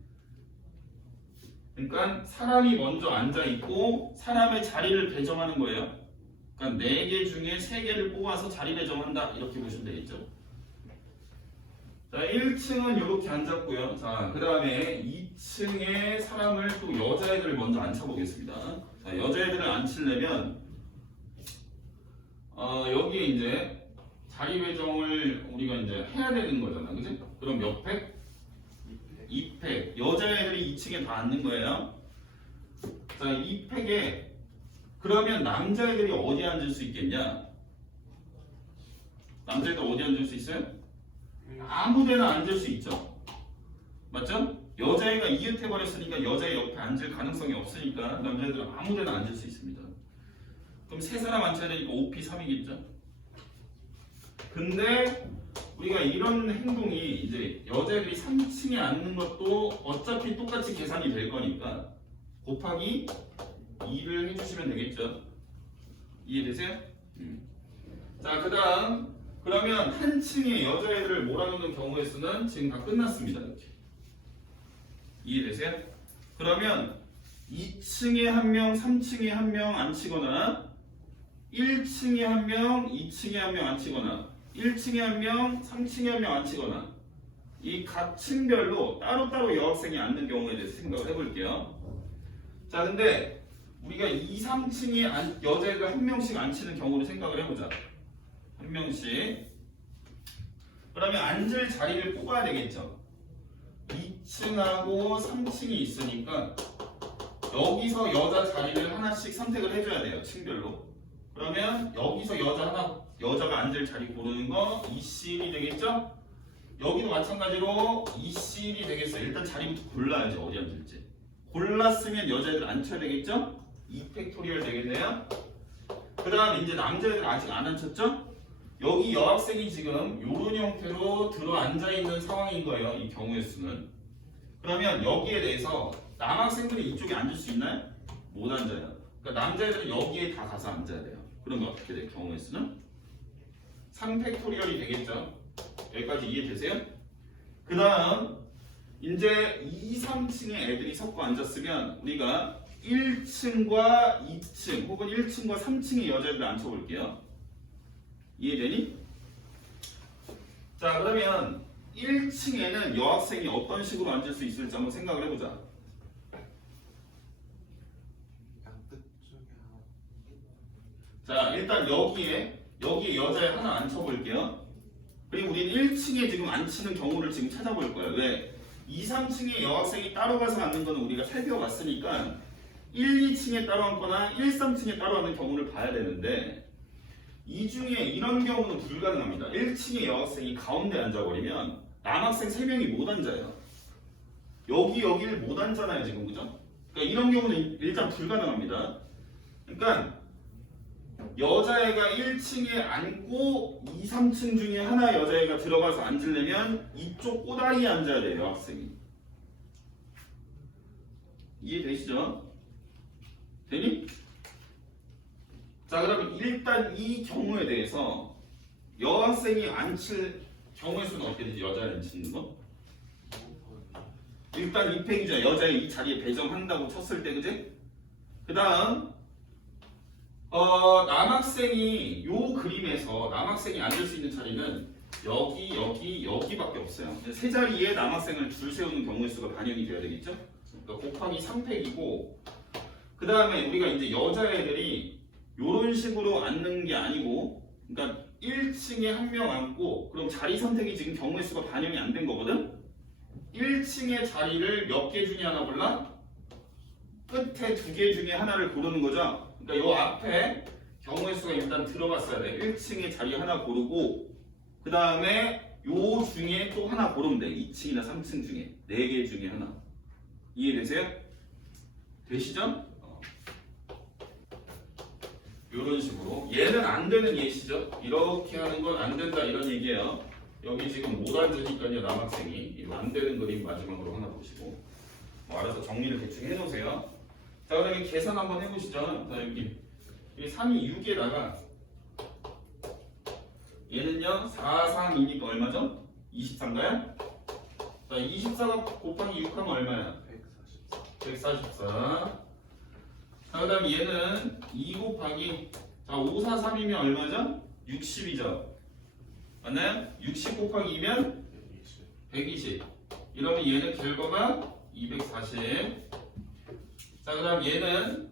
그러니까 사람이 먼저 앉아 있고 사람의 자리를 배정하는 거예요. 그러니까 4개 중에 3개를 뽑아서 자리 배정한다. 이렇게 보시면 되겠죠. 자, 1층은 이렇게 앉았고요. 자, 그 다음에 2층에 사람을 또 여자애들을 먼저 앉혀보겠습니다. 자, 여자애들을 앉히려면 여기에 이제 자리 배정을 우리가 이제 해야 되는 거잖아, 그지? 그럼 몇 팩? 2팩. 여자애들이 2층에 다 앉는 거예요. 자, 2팩에 그러면 남자애들이 어디 앉을 수 있겠냐? 남자애들 어디 앉을 수 있어요? 아무데나 앉을 수 있죠. 맞죠? 여자애가 이웃해버렸으니까 여자애 옆에 앉을 가능성이 없으니까 남자애들은 아무데나 앉을 수 있습니다. 그럼 세 사람 앉혀야 되니까 5p 3이겠죠? 근데 우리가 이런 행동이 이제 여자애들이 3층에 앉는 것도 어차피 똑같이 계산이 될 거니까 곱하기 2를 해주시면 되겠죠? 이해되세요? 자, 그 다음 그러면 한 층에 여자애들을 몰아넣는 경우의 수는 지금 다 끝났습니다. 이렇게. 이해되세요? 그러면 2층에 한 명, 3층에 한 명 앉히거나 1층에 한 명, 2층에 한 명 앉히거나 1층에 한 명, 3층에 한 명 앉히거나 이 각 층별로 따로따로 여학생이 앉는 경우에 대해서 생각을 해볼게요. 자, 근데 우리가 2, 3층에 여자애가 한 명씩 앉히는 경우를 생각을 해보자. 한 명씩. 그러면 앉을 자리를 뽑아야 되겠죠. 2층하고 3층이 있으니까 여기서 여자 자리를 하나씩 선택을 해줘야 돼요. 층별로. 그러면 여기서 여자가 앉을 자리 고르는 거 2C1이 되겠죠? 여기도 마찬가지로 2C1이 되겠어요. 일단 자리부터 골라야죠. 어디 앉을지. 골랐으면 여자애들 앉혀야 되겠죠? 2팩토리얼 되겠네요. 그 다음 이제 남자애들 아직 안 앉혔죠? 여기 여학생이 지금 이런 형태로 들어 앉아있는 상황인 거예요. 이 경우의 수는. 그러면 여기에 대해서 남학생들이 이쪽에 앉을 수 있나요? 못 앉아요. 그러니까 남자애들은 여기에 다 가서 앉아야 돼요. 그러면 어떻게 돼요? 경우의 수는? 3팩토리얼이 되겠죠? 여기까지 이해되세요? 그 다음 이제 2, 3층에 애들이 섞어 앉았으면 우리가 1층과 2층 혹은 1층과 3층의 여자애들을 앉혀볼게요. 이해되니? 자, 그러면 1층에는 여학생이 어떤 식으로 앉을 수 있을지 한번 생각을 해보자. 자, 일단 여기에 여자애 하나 앉혀볼게요. 그리고 우리는 1층에 지금 앉히는 경우를 지금 찾아볼 거예요. 왜? 2, 3층에 여학생이 따로 가서 앉는 거는 우리가 살펴봤으니까 1, 2층에 따로 앉거나 1, 3층에 따로 앉는 경우를 봐야 되는데 이 중에 이런 경우는 불가능합니다. 1층에 여학생이 가운데 앉아버리면 남학생 3명이 못 앉아요. 여기를 못 앉잖아요 지금, 그죠? 그러니까 이런 경우는 일단 불가능합니다. 그러니까 여자애가 1층에 앉고 2, 3층 중에 하나 여자애가 들어가서 앉으려면 이쪽 꼬다리에 앉아야 돼요, 여학생이. 이해되시죠? 되니? 자, 그러면 일단 이 경우에 대해서 여학생이 앉힐 경우의 수는 어떻게 되지? 여자를 앉히는 거? 일단 2팩이죠. 여자의 이 자리에 배정한다고 쳤을 때, 그지? 그 다음 남학생이 요 그림에서 남학생이 앉을 수 있는 자리는 여기밖에 없어요. 세 자리에 남학생을 줄 세우는 경우의 수가 반영이 돼야 되겠죠? 그러니까 곱하기 3팩이고 그 다음에 우리가 이제 여자애들이 요런 식으로 앉는 게 아니고 그러니까 1층에 한 명 앉고 그럼 자리 선택이 지금 경우의 수가 반영이 안 된 거거든? 1층의 자리를 몇 개 중에 하나 골라? 끝에 2개 중에 하나를 고르는 거죠? 그러니까 요 앞에 경우의 수가 일단 들어갔어야 돼. 1층에 자리 하나 고르고 그 다음에 요 중에 또 하나 고르면 돼. 2층이나 3층 중에 4개 중에 하나. 이해되세요? 되시죠? 이런 식으로 얘는 안 되는 예시죠. 이렇게 하는 건 안 된다 이런 얘기예요. 여기 지금 못 앉으니까요 남학생이 이거 안 되는 그림 마지막으로 하나 보시고 알아서 정리를 대충 해놓으세요. 자, 그다음에 계산 한번 해보시죠. 자, 여기 3이 6에다가 얘는요 4, 3, 2니까 얼마죠? 23가요? 자, 24가 곱하기 6하면 얼마야? 144. 자, 그 다음에 얘는 2 곱하기 자 5, 4, 3이면 얼마죠? 60이죠. 맞나요? 60 곱하기 2면 120. 이러면 얘는 결과가 240. 자, 그 다음 얘는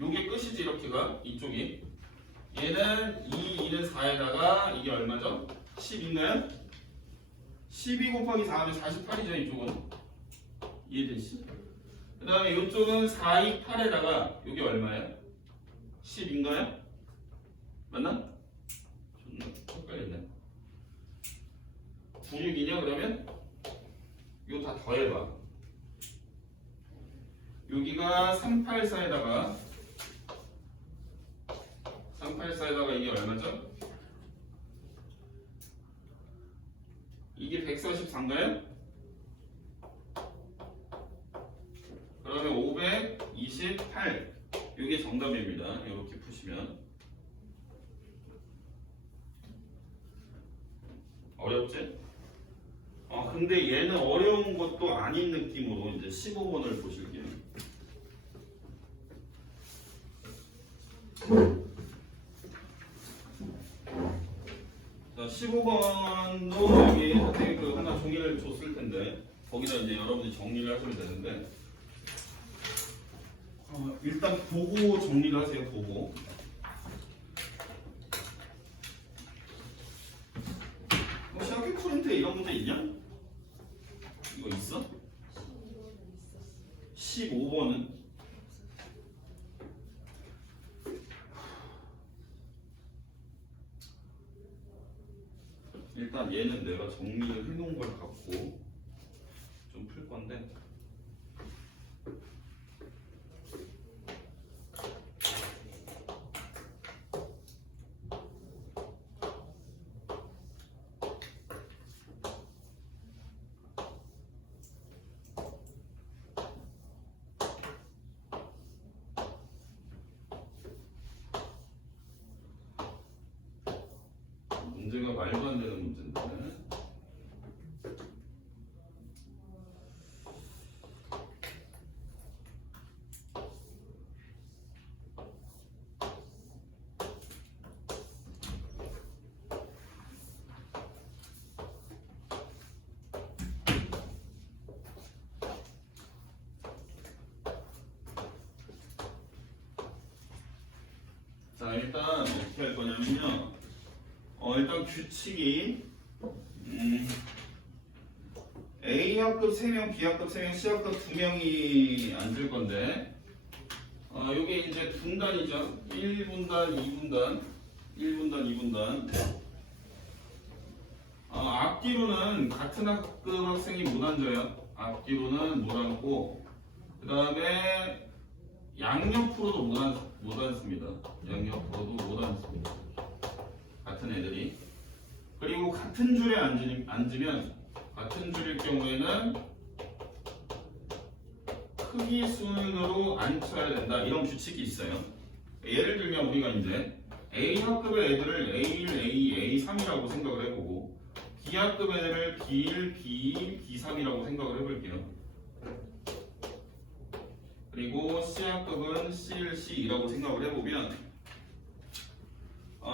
요게 끝이지 이렇게가 이쪽이. 얘는 2는 4에다가 이게 얼마죠? 10인가요? 12 곱하기 4하면 48이죠 이쪽은. 이해되시죠? 그 다음에 이쪽은 4, 2, 8에다가 이게 얼마예요? 10인가요? 맞나? 존나 헷갈렸네. 9, 6이냐 그러면? 이거 다 더해봐. 여기가 3, 8, 4에다가 384에다가 이게 얼마죠? 이게 144인가요? 그러면 528 이게 정답입니다. 이렇게 푸시면 어렵지? 근데 얘는 어려운 것도 아닌 느낌으로 이제 15번을 보실게요. 자, 15번도 여기 선생님이 그 하나 종이를 줬을 텐데 거기다 이제 여러분이 정리를 하시면 되는데 일단 보고 정리를 하세요. 보고. 혹시 학교 프린트에 이런 문제 있냐? 이거 있어? 15번은? 일단 얘는 내가 정리를 해놓은 걸 갖고 좀 풀 건데 문제가 말도 안 되는 문제인데 자 일단 어떻게 할 거냐면요 일단 규칙이 A학급 3명, B학급 3명, C학급 2명이 앉을 건데 요게 이제 분단이죠. 1분단, 2분단, 1분단, 2분단 앞뒤로는 같은 학급 학생이 못 앉아요. 앞뒤로는 못 앉고 그 다음에 양옆으로도 못 앉습니다. 양옆으로도 못 앉습니다. 같은 애들이. 그리고 같은 줄에 앉으면 같은 줄일 경우에는 크기 순으로 앉혀야 된다. 이런 규칙이 있어요. 예를 들면 우리가 이제 A학급의 애들을 A1, A2, A3이라고 생각을 해보고 B학급 애들을 B1, B2, B3이라고 생각을 해볼게요. 그리고 C학급은 C1, C2라고 생각을 해보면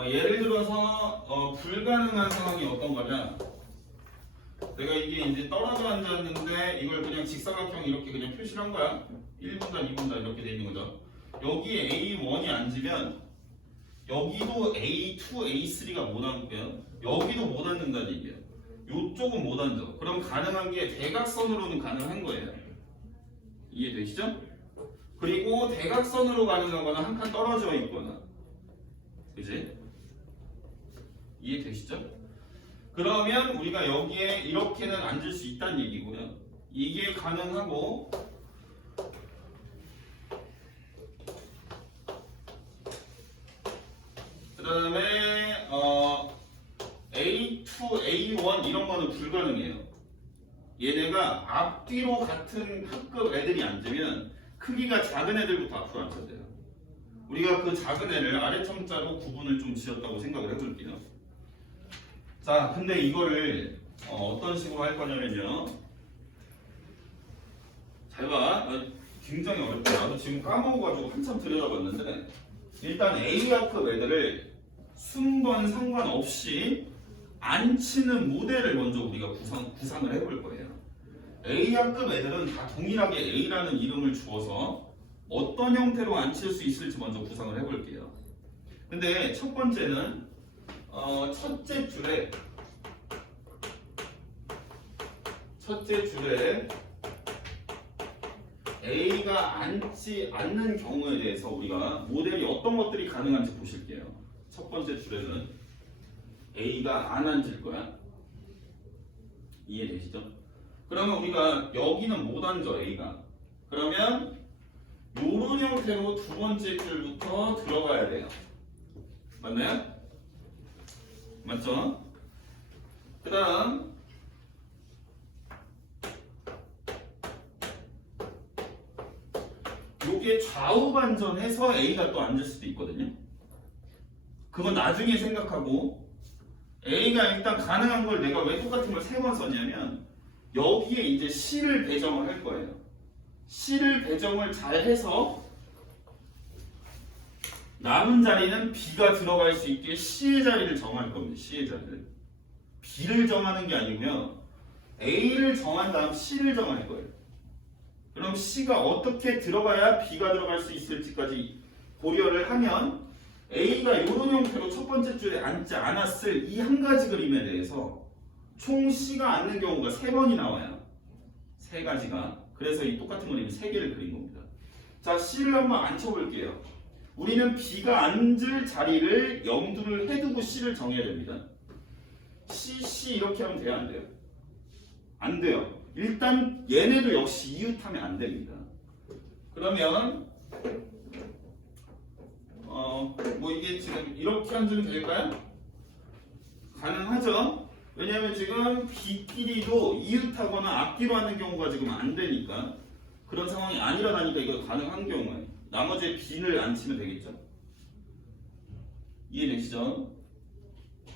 예를 들어서 불가능한 상황이 어떤 거냐? 내가 이게 이제 떨어져 앉았는데 이걸 그냥 직사각형 이렇게 그냥 표시를 한 거야. 1분단, 2분단 이렇게 돼 있는 거죠. 여기에 A1이 앉으면 여기도 A2, A3가 못 앉고요. 여기도 못 앉는다는 얘기예요. 이쪽은 못 앉아. 그럼 가능한 게 대각선으로는 가능한 거예요. 이해되시죠? 그리고 대각선으로 가능한 거는 한 칸 떨어져 있거나 그지? 이해되시죠? 그러면 우리가 여기에 이렇게는 앉을 수 있다는 얘기고요. 이게 가능하고 그 다음에 A2, A1 이런 거는 불가능해요. 얘네가 앞뒤로 같은 학급 애들이 앉으면 크기가 작은 애들부터 앞으로 앉혀야 돼요. 우리가 그 작은 애를 아래청자로 구분을 좀 지었다고 생각을 해볼게요. 자, 근데 이거를 어떤 식으로 할 거냐면요. 잘 봐. 굉장히 어렵다. 나도 지금 까먹어가지고 한참 들여다봤는데 일단 A학급 애들을 순번 상관없이 앉히는 모델을 먼저 우리가 구상을 해볼 거예요. A학급 애들은 다 동일하게 A라는 이름을 주어서 어떤 형태로 앉힐 수 있을지 먼저 구상을 해볼게요. 근데 첫 번째는 첫째 줄에 A가 앉지 않는 경우에 대해서 우리가 모델이 어떤 것들이 가능한지 보실게요. 첫 번째 줄에는 A가 안 앉을 거야. 이해되시죠? 그러면 우리가 여기는 못 앉아 A가. 그러면 이런 형태로 두 번째 줄부터 들어가야 돼요. 맞나요? 맞죠? 그 다음 요게 좌우 반전해서 A가 또 앉을 수도 있거든요. 그건 나중에 생각하고 A가 일단 가능한 걸 내가 왜 똑같은 걸 세 번 썼냐면 여기에 이제 C를 배정을 할 거예요. C를 배정을 잘 해서 남은 자리는 B가 들어갈 수 있게 C의 자리를 정할 겁니다. C의 자리를. B를 정하는 게 아니고요. A를 정한 다음 C를 정할 거예요. 그럼 C가 어떻게 들어가야 B가 들어갈 수 있을지까지 고려를 하면 A가 이런 형태로 첫 번째 줄에 앉지 않았을 이 한 가지 그림에 대해서 총 C가 앉는 경우가 3번이 나와요. 3가지가. 그래서 이 똑같은 그림을 3개를 그린 겁니다. 자, C를 한번 앉혀볼게요. 우리는 B가 앉을 자리를 염두를 해두고 C를 정해야 됩니다. C 이렇게 하면 돼요? 안 돼요? 안 돼요. 일단 얘네도 역시 이웃하면 안 됩니다. 그러면 뭐 이게 지금 이렇게 앉으면 될까요? 가능하죠? 왜냐하면 지금 B끼리도 이웃하거나 앞뒤로 하는 경우가 지금 안 되니까 그런 상황이 아니라다니까 이거 가능한 경우에 나머지 B를 안 치면 되겠죠? 이해되시죠?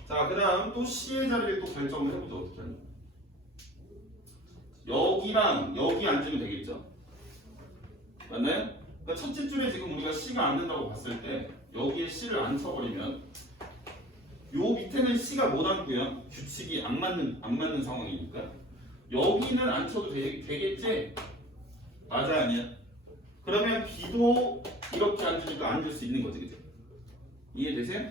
자, 그 다음 또 C의 자리를 또 결정을 해보죠. 어떻게 하냐. 여기랑 여기 앉으면 되겠죠? 맞나요? 그러니까 첫째 줄에 지금 우리가 C가 앉는다고 봤을 때 여기에 C를 앉혀버리면 요 밑에는 C가 못 앉고요. 규칙이 안 맞는 상황이니까 여기는 앉혀도 되겠지? 맞아 아니야? 그러면 B도 이렇게 앉으니까 앉을 수 있는 거지, 그죠? 이해되세요?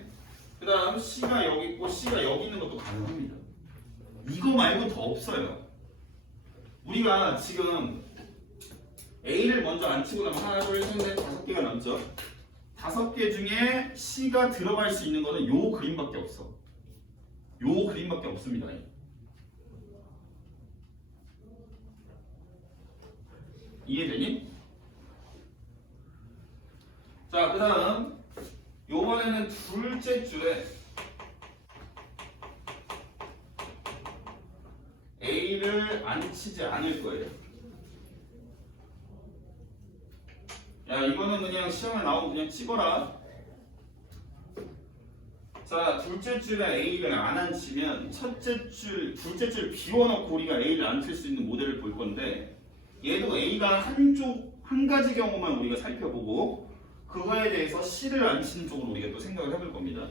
그 다음 C가 여기 있고 C가 여기 있는 것도 가능합니다. 이거 말고 더 없어요. 우리가 지금 A를 먼저 앉히고 나면 하나, 둘, 셋, 넷, 5개가 남죠? 5개 중에 C가 들어갈 수 있는 거는 요 그림밖에 없어. 요 그림밖에 없습니다. 이해되니? 자, 그 다음 요번에는 둘째 줄에 A를 앉히지 않을 거예요. 야, 이거는 그냥 시험에 나오면 그냥 찍어라. 자, 둘째 줄에 A를 안 앉히면 둘째 줄 비워놓고 우리가 A를 앉힐 수 있는 모델을 볼 건데 얘도 A가 한 가지 경우만 우리가 살펴보고 그거에 대해서 C를 앉히는 쪽으로 우리가 또 생각을 해볼 겁니다.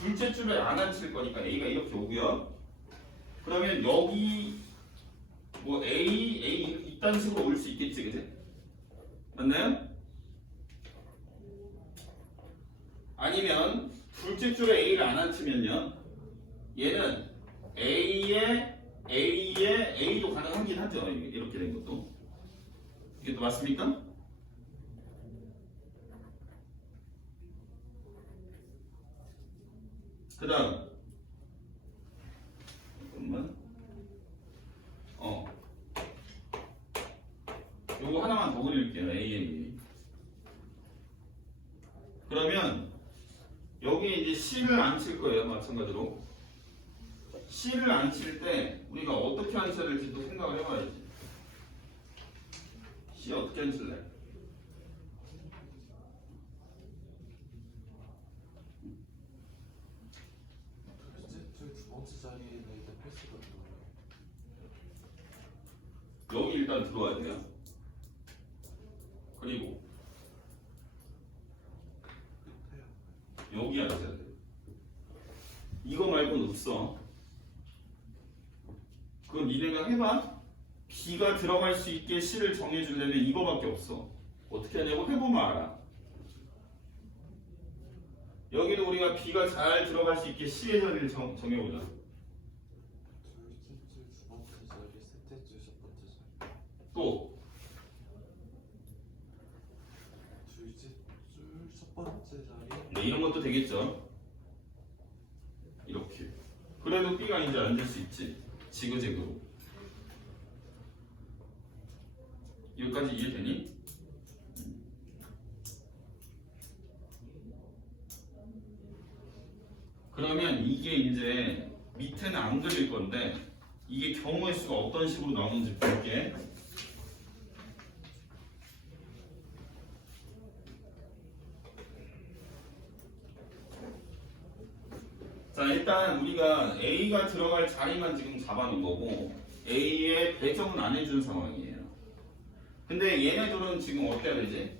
둘째 줄에 안 앉힐 거니까 A가 이렇게 오고요. 그러면 여기 뭐 A 이딴 식으로 올 수 있겠지, 그지? 맞나요? 아니면 둘째 줄에 A를 안 앉히면요, 얘는 A에 A도 가능하긴 하죠. 이렇게 된 것도. 이게 또 맞습니까? 그 다음 잠깐만. 요거 하나만 더 그릴게요. A. 그러면 여기 이제 C를 앉힐 거예요. 마찬가지로 C를 앉힐 때 우리가 어떻게 앉혀야 될지 또 생각을 해봐야지. C 어떻게 앉힐래? 두 번째 자리에 일단 패스가 여기 일단 들어와야 돼요. 그리고 여기 앉아야 돼. 이거 말고는 없어. 그럼 니네가 해봐. B가 들어갈 수 있게 C를 정해주려면 이거밖에 없어. 어떻게 하냐고 해보면 알아. 여기도 우리가 B가 잘 들어갈 수 있게 C의 자리를 정해보자. 둘째 줄 두 번째 자리, 셋째 줄 첫 번째 자리. 또 둘째 줄 첫 번째 자리. 네, 이런 것도 되겠죠. 이렇게. 그래도 B가 이제 앉을 수 있지. 지그재그로. 여기까지 이해되니? 그러면 이게 이제 밑에는 안 그릴 건데 이게 경우의 수가 어떤 식으로 나오는지 볼게. 자, 일단 우리가 A가 들어갈 자리만 지금 잡아놓은 거고 A의 배정은 안 해준 상황이에요. 근데 얘네들은 지금 어때야 되지?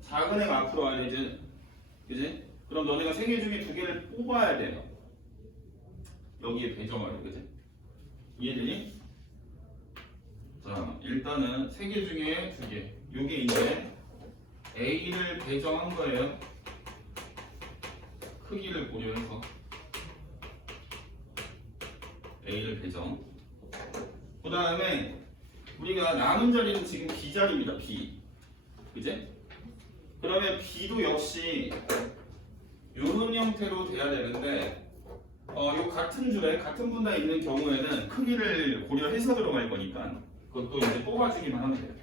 작은 애가 앞으로 와야 되지? 그지? 그럼 너네가 세 개 중에 두 개를 뽑아야 돼요. 여기에 배정을 해, 그지? 이해되니? 자, 일단은 세 개 중에 두 개. 요게 이제 A를 배정한 거예요. 크기를 고려해서 A를 배정. 그 다음에 우리가 남은 자리는 지금 B 자리입니다. B. 그제? 그러면 B도 역시 이런 형태로 돼야 되는데 요 같은 줄에 같은 분단에 있는 경우에는 크기를 고려해서 들어갈 거니까 그것도 이제 뽑아주기만 하면 돼요.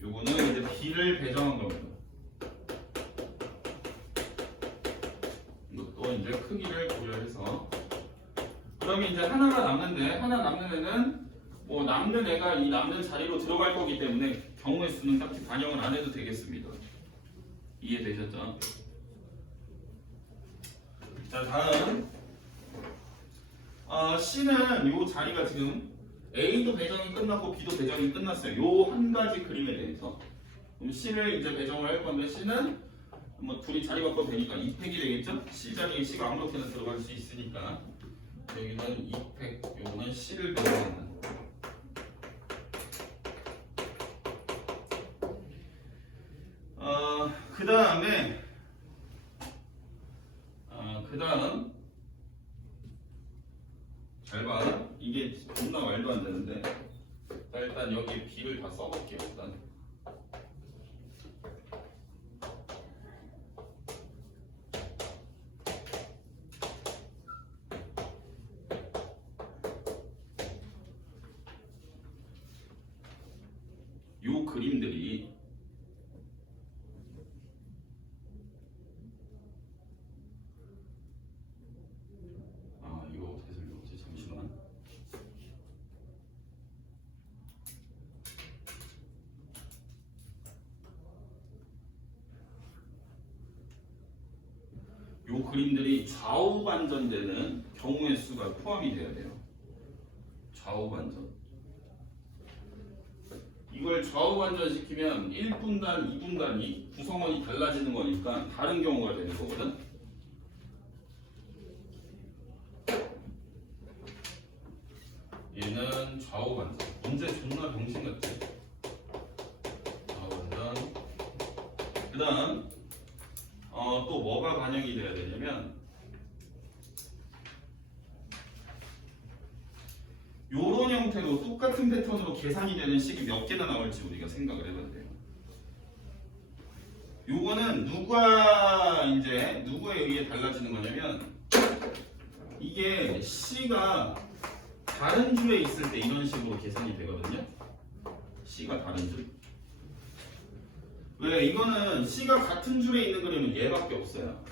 요거는 이제 B를 배정한 겁니다. 이것도 이제 크기를 고려해서 그러면 이제 하나가 남는데 하나 남는 애는 뭐 남는 애가 이 남는 자리로 들어갈 거기 때문에 경우의 수는 딱히 반영을 안 해도 되겠습니다. 이해되셨죠? 자, 다음 C는 요 자리가 지금 A도 배정이 끝났고 B도 배정이 끝났어요. 요 한 가지 그림에 대해서 그럼 C를 이제 배정을 할 건데 C는 뭐 둘이 자리 바꿔도 되니까 2팩이 되겠죠? C 자리에 C가 아무렇게나 들어갈 수 있으니까 여기는 2팩, 요거는 C를 배정하는. 그 다음에 그 다음 잘 봐. 이게 존나 말도 안 되는데 자, 일단 여기 B를 다 써볼게요. 일단 요 그림들이 이거 어떻게 설명하지? 잠시만. 요 그림들이 좌우 반전되는 경우의 수가 포함이 돼야 돼요. 좌우 반전. 이걸 좌우 반전시키면 1분단, 2분단이 구성원이 달라지는 거니까 다른 경우가 되는 거거든. 얘는 좌우 반전. 문제 존나 병신 같지? 좌우 반전. 그 다음 또 뭐가 반영이 돼야 되냐면 요런 형태로 똑같은 패턴으로 계산이 되는 식이 몇 개나 나올지 우리가 생각을 해봐야 돼요. 요거는 누구에 의해 달라지는 거냐면 이게 C가 다른 줄에 있을 때 이런 식으로 계산이 되거든요. C가 다른 줄. 왜? 이거는 C가 같은 줄에 있는 그림은 얘밖에 없어요.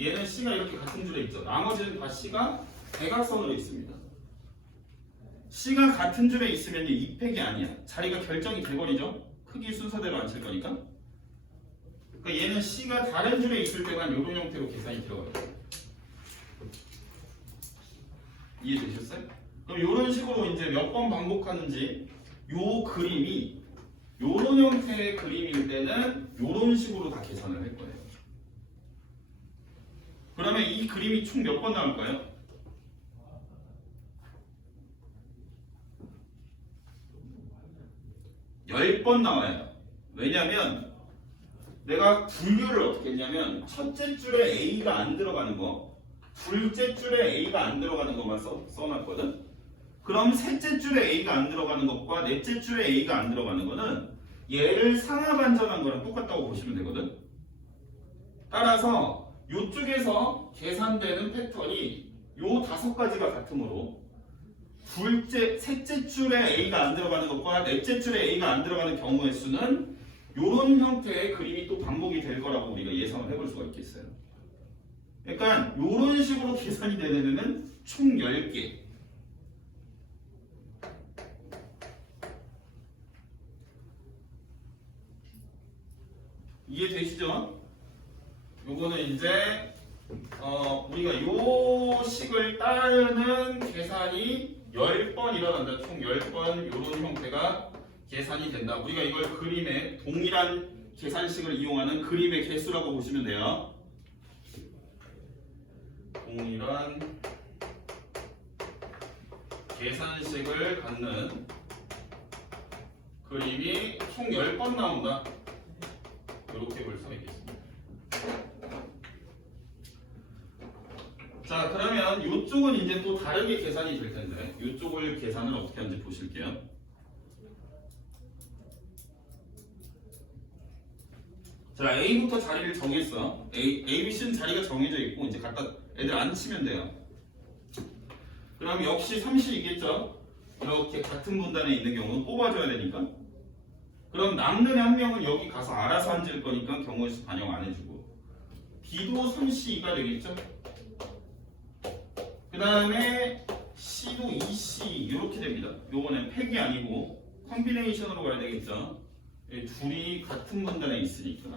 얘는 C가 이렇게 같은 줄에 있죠. 나머지는 다 C가 대각선으로 있습니다. C가 같은 줄에 있으면 2팩이 아니야. 자리가 결정이 돼버리죠. 크기 순서대로 안 칠 거니까. 그러니까 얘는 C가 다른 줄에 있을 때만 이런 형태로 계산이 들어가요. 이해되셨어요? 그럼 이런 식으로 이제 몇 번 반복하는지 요 그림이 요런 형태의 그림일 때는 요런 식으로 다 계산을 할 거예요. 그러면 이 그림이 총 몇 번 나올까요? 10번 나와요. 왜냐면 내가 분류를 어떻게 했냐면 첫째 줄에 A가 안 들어가는 거, 둘째 줄에 A가 안 들어가는 것만 써놨거든. 그럼 셋째 줄에 A가 안 들어가는 것과 넷째 줄에 A가 안 들어가는 거는 얘를 상하 반전한 거랑 똑같다고 보시면 되거든. 따라서 이쪽에서 계산되는 패턴이 요 5가지가 같으므로 셋째 줄에 A가 안 들어가는 것과 넷째 줄에 A가 안 들어가는 경우의 수는 이런 형태의 그림이 또 반복이 될 거라고 우리가 예상을 해볼 수가 있겠어요. 그러니까 이런 식으로 계산이 되는 애는 총 10개. 이해되시죠? 요거는 이제 우리가 요 식을 따르는 계산이 10번 일어난다. 총 10번 요런 형태가 계산이 된다. 우리가 이걸 그림의 동일한 계산식을 이용하는 그림의 개수라고 보시면 돼요. 동일한 계산식을 갖는 그림이 총 10번 나온다. 이렇게 볼 수가 있겠습니다. 자, 그러면 이쪽은 이제 또 다르게 계산이 될 텐데 이쪽을 계산을 어떻게 하는지 보실게요. 자, A부터 자리를 정했어. A, B, C는 자리가 정해져 있고 이제 갖다 애들 앉히면 돼요. 그럼 역시 3C이겠죠? 이렇게 같은 분단에 있는 경우는 뽑아줘야 되니까. 그럼 남는 한 명은 여기 가서 알아서 앉을 거니까 경우에서 반영 안 해주고 B도 3C가 되겠죠? 그 다음에 C도 2C 이렇게 됩니다. 요거는 팩이 아니고 컴비네이션으로 가야 되겠죠? 둘이 같은 분단에 있으니까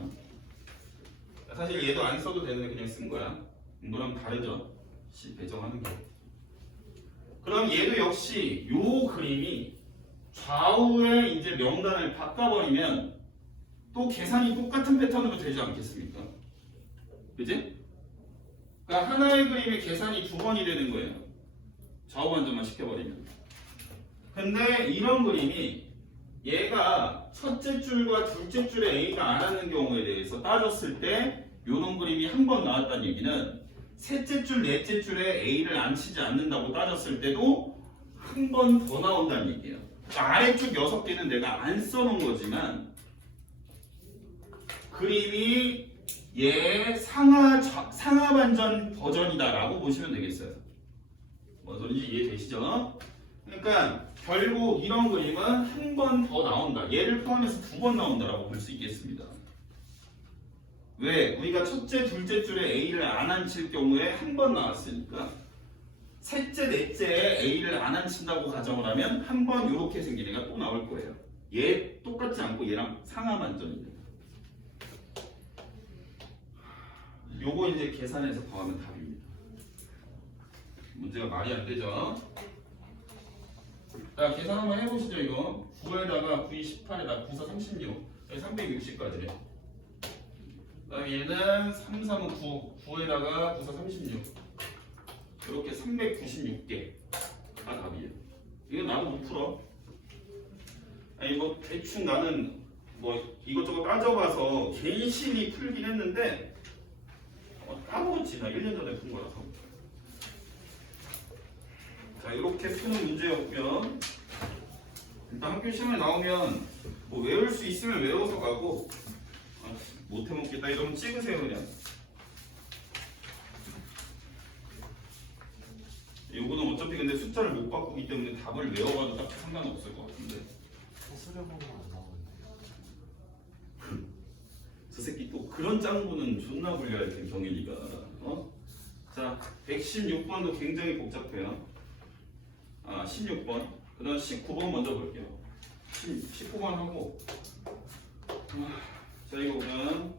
사실 얘도 안 써도 되는데 그냥 쓴 거야. 이거랑 다르죠? C 배정하는 게. 그럼 얘도 역시 요 그림이 좌우에 이제 명단을 바꿔버리면 또 계산이 똑같은 패턴으로 되지 않겠습니까? 그지? 그러니까 하나의 그림의 계산이 두 번이 되는 거예요. 좌우 반전만 시켜버리면. 근데 이런 그림이 얘가 첫째 줄과 둘째 줄에 A가 안 하는 경우에 대해서 따졌을 때 요런 그림이 한 번 나왔다는 얘기는 셋째 줄, 넷째 줄에 A를 안 치지 않는다고 따졌을 때도 한 번 더 나온다는 얘기예요. 그러니까 아래쪽 6개는 내가 안 써놓은 거지만 그림이 얘 상하 반전 버전이다라고 보시면 되겠어요. 뭔 소리인지 이해되시죠? 그러니까 결국 이런 그림은 한 번 더 나온다. 얘를 포함해서 2번 나온다라고 볼 수 있겠습니다. 왜? 우리가 첫째, 둘째 줄에 A를 안 앉힐 경우에 한 번 나왔으니까 셋째, 넷째에 A를 안 앉힌다고 가정을 하면 한 번 이렇게 생긴 애가 또 나올 거예요. 얘 똑같지 않고 얘랑 상하 반전입니다. 요거 이제 계산해서 더하면 답입니다. 문제가 말이 안 되죠? 자, 계산 한번 해보시죠. 이거 9에다가 9이 18에다가 9, 4, 36 360까지. 그 다음에 얘는 3, 3은 9 9에다가 9, 4, 36 이렇게 396개가 답이에요. 이거 나도 못 풀어. 아니 뭐 대충 나는 뭐 이것저것 따져봐서 괜시리 풀긴 했는데 까먹었지. 나 1년 전에 푼 거라서. 자, 이렇게 푸는 문제였고요. 일단 학교 시험에 나오면 뭐 외울 수 있으면 외워서 가고 못 해먹겠다 이러면 찍으세요 그냥. 요거는 어차피 근데 숫자를 못 바꾸기 때문에 답을 외워봐도 딱 상관없을 것 같은데. 수렴하면 안 나오는데. 저 새끼 또 그런 짱구는 존나 불려야 돼 경일이가. 자, 116번도 굉장히 복잡해요. 16번. 그 다음 19번 먼저 볼게요. 19번 하고. 자, 이거 보면.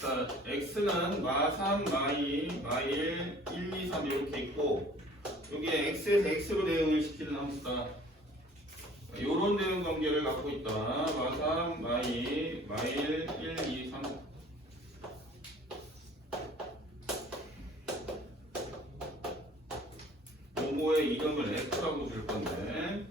자, x는 마3, 마2, 마1, 1, 2, 3 이렇게 있고, 여기에 x에서 x로 대응을 시키는 함수다. 요런 대응 관계를 갖고 있다. 마3, 마2, 마1, 1, 2, 3. 요거의 이름을 f라고 줄 건데.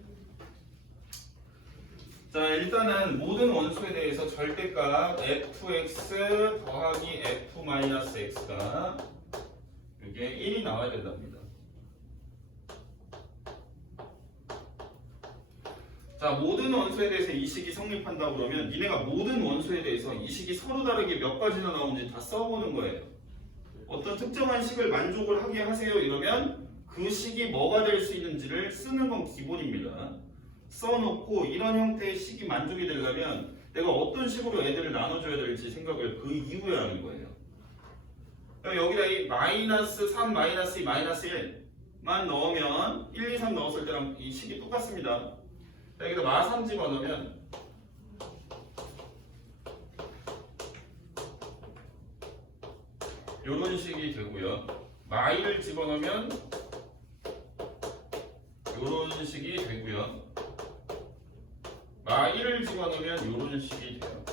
자, 일단은 모든 원소에 대해서 절대값 fx 더하기 f-x가 이게 1이 나와야 된답니다. 자, 모든 원소에 대해서 이 식이 성립한다 그러면 니네가 모든 원소에 대해서 이 식이 서로 다르게 몇 가지나 나오는지 다 써보는 거예요. 어떤 특정한 식을 만족을 하게 하세요 이러면 그 식이 뭐가 될 수 있는지를 쓰는 건 기본입니다. 써놓고 이런 형태의 식이 만족이 되려면 내가 어떤 식으로 애들을 나눠줘야 될지 생각을 그 이후에 하는 거예요. 그럼 여기다 이 마이너스 3, 마이너스 2, 마이너스 1만 넣으면 1, 2, 3 넣었을 때랑 이 식이 똑같습니다. 여기다 마 3 집어넣으면 요런 식이 되고요. 마 1을 집어넣으면 요런 식이 되고요. 마 1을 집어넣으면 요런 식이 돼요.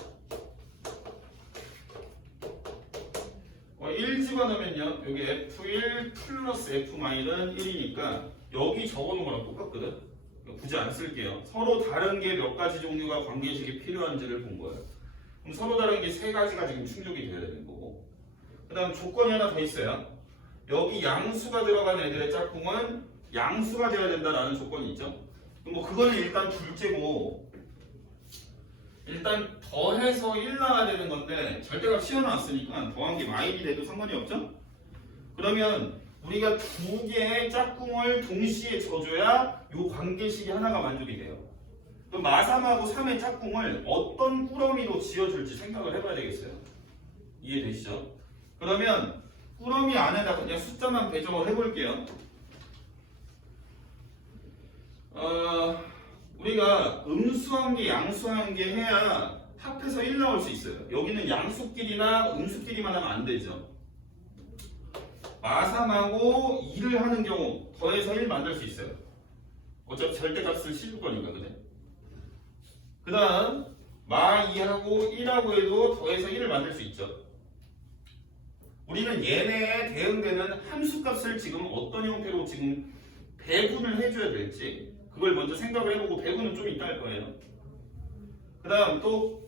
1 집어넣으면요. 여기 F1 플러스 F-는 1이니까 여기 적어놓은 거랑 똑같거든. 굳이 안 쓸게요. 서로 다른 게 몇 가지 종류가 관계식이 필요한지를 본 거예요. 그럼 서로 다른 게 세 가지가 지금 충족이 돼야 되는 거고. 그 다음 조건이 하나 더 있어요. 여기 양수가 들어간 애들의 짝꿍은 양수가 되어야 된다라는 조건이 있죠. 뭐 그거는 일단 둘째고 일단 더해서 1 나와야 되는 건데 절대값 씌워놨으니까 더한 게 마일이 돼도 상관이 없죠? 그러면 우리가 두 개의 짝꿍을 동시에 줘줘야 이 관계식이 하나가 만족이 돼요. 그럼 마3하고 3의 짝꿍을 어떤 꾸러미로 지어줄지 생각을 해봐야 되겠어요. 이해되시죠? 그러면 꾸러미 안에다 그냥 숫자만 배정을 해볼게요. 우리가 음수한 게 양수한 게 해야 합해서 1 나올 수 있어요. 여기는 양수끼리나 음수끼리만 하면 안 되죠. 마3하고 2를 하는 경우 더해서 1 만들 수 있어요. 어차피 절대값을 씌울 거니까, 그래? 그 다음 마2하고 1하고 해도 더해서 1을 만들 수 있죠. 우리는 얘네에 대응되는 함수값을 지금 어떤 형태로 지금 배분을 해줘야 될지 그걸 먼저 생각을 해보고 배분은 좀 이따 할 거예요. 그 다음 또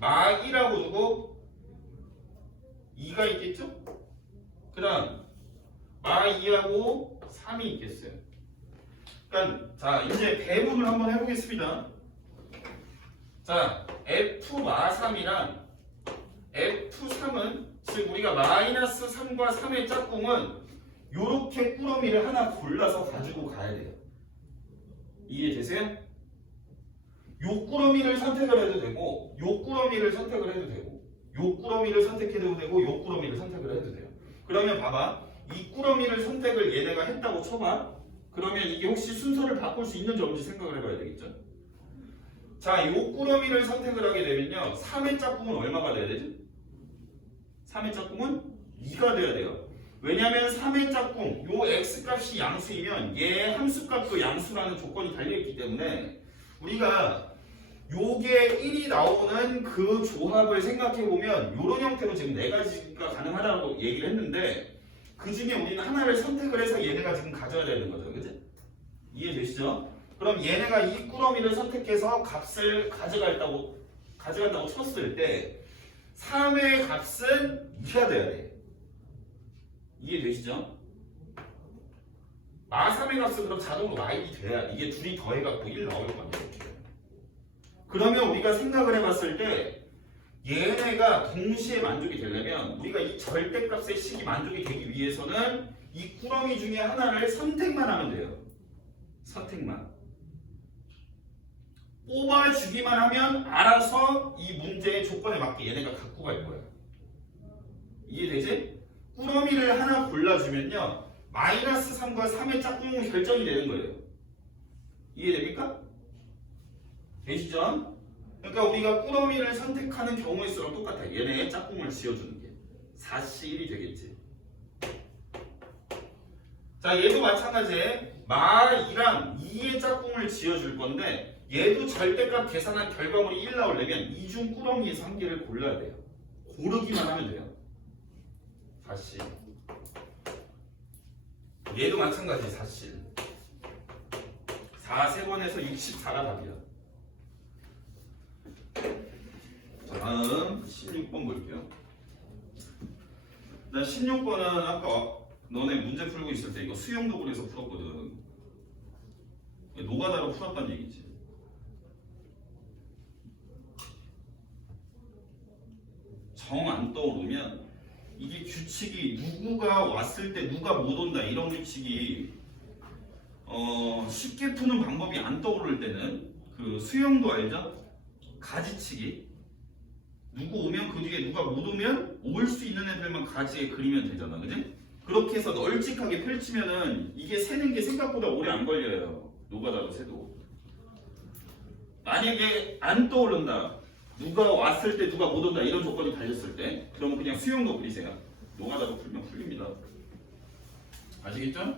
마1하고 두고 2가 있겠죠? 그 다음 마2하고 3이 있겠어요. 그러니까 자 이제 배분을 한번 해보겠습니다. 자 F 마3이랑 F3은 즉 우리가 마이너스 3과 3의 짝꿍은 요렇게 꾸러미를 하나 골라서 가지고 가야 돼요. 이해되세요? 요 꾸러미를 선택을 해도 되고 요 꾸러미를 선택을 해도 되고 요 꾸러미를 선택해도 되고 요 꾸러미를 선택을 해도 돼요. 그러면 봐봐. 이 꾸러미를 선택을 얘네가 했다고 쳐봐. 그러면 이게 혹시 순서를 바꿀 수 있는지 없는지 생각을 해봐야 되겠죠. 자, 요 꾸러미를 선택을 하게 되면요. 3의 짝꿍은 얼마가 돼야 되지? 3의 짝꿍은 2가 돼야 돼요. 왜냐면 3의 짝꿍, 요 x값이 양수이면 얘 함수값도 양수라는 조건이 달려있기 때문에 우리가 요게 1이 나오는 그 조합을 생각해보면 요런 형태로 지금 4가지가 가능하다고 얘기를 했는데 그 중에 우리는 하나를 선택을 해서 얘네가 지금 가져야 되는 거죠. 그치? 이해되시죠? 그럼 얘네가 이 꾸러미를 선택해서 값을 가져간다고 쳤을 때 3의 값은 2가 돼야 돼. 이해되시죠? 마3의 값은 그럼 자동으로 마일이 돼야 이게 둘이 더해갖고 1 나올 거 아니에요. 그러면 우리가 생각을 해봤을 때 얘네가 동시에 만족이 되려면 우리가 이 절대값의 식이 만족이 되기 위해서는 이 꾸러미 중에 하나를 선택만 하면 돼요. 선택만. 뽑아주기만 하면 알아서 이 문제의 조건에 맞게 얘네가 갖고 갈 거예요. 이해되지? 꾸러미를 하나 골라주면요. 마이너스 3과 3의 짝꿍 결정이 되는 거예요. 이해됩니까? 되시죠? 그러니까 우리가 꾸러미를 선택하는 경우일수록 똑같아요. 얘네의 짝꿍을 지어주는 게 4C1이 되겠지. 자, 얘도 마찬가지에 마2랑 2의 짝꿍을 지어줄 건데 얘도 절대값 계산한 결과물이 1 나오려면 이중 꾸러미에서 한 개를 골라야 돼요. 고르기만 하면 돼요. 4C. 얘도 마찬가지 4C. 4 3번에서 64가 답이야. 자, 다음 16번 볼게요. 나 16번은 아까 너네 문제 풀고 있을 때 이거 수영 도구에서 풀었거든. 노가다로 풀었단 얘기지. 정 안 떠오르면 이게 규칙이 누구가 왔을 때 누가 못 온다 이런 규칙이 쉽게 푸는 방법이 안 떠오를 때는 그 수영도 알죠? 가지치기. 누구 오면 그 뒤에 누가 못 오면 올 수 있는 애들만 가지에 그리면 되잖아, 그지? 그렇게 해서 널찍하게 펼치면은 이게 세는 게 생각보다 오래 안 걸려요. 노가다로 세도. 만약에 안 떠오른다. 누가 왔을 때 누가 못 온다 이런 조건이 달렸을 때 그러면 그냥 수영도 그리세요. 노가다로 풀면 풀립니다. 아시겠죠?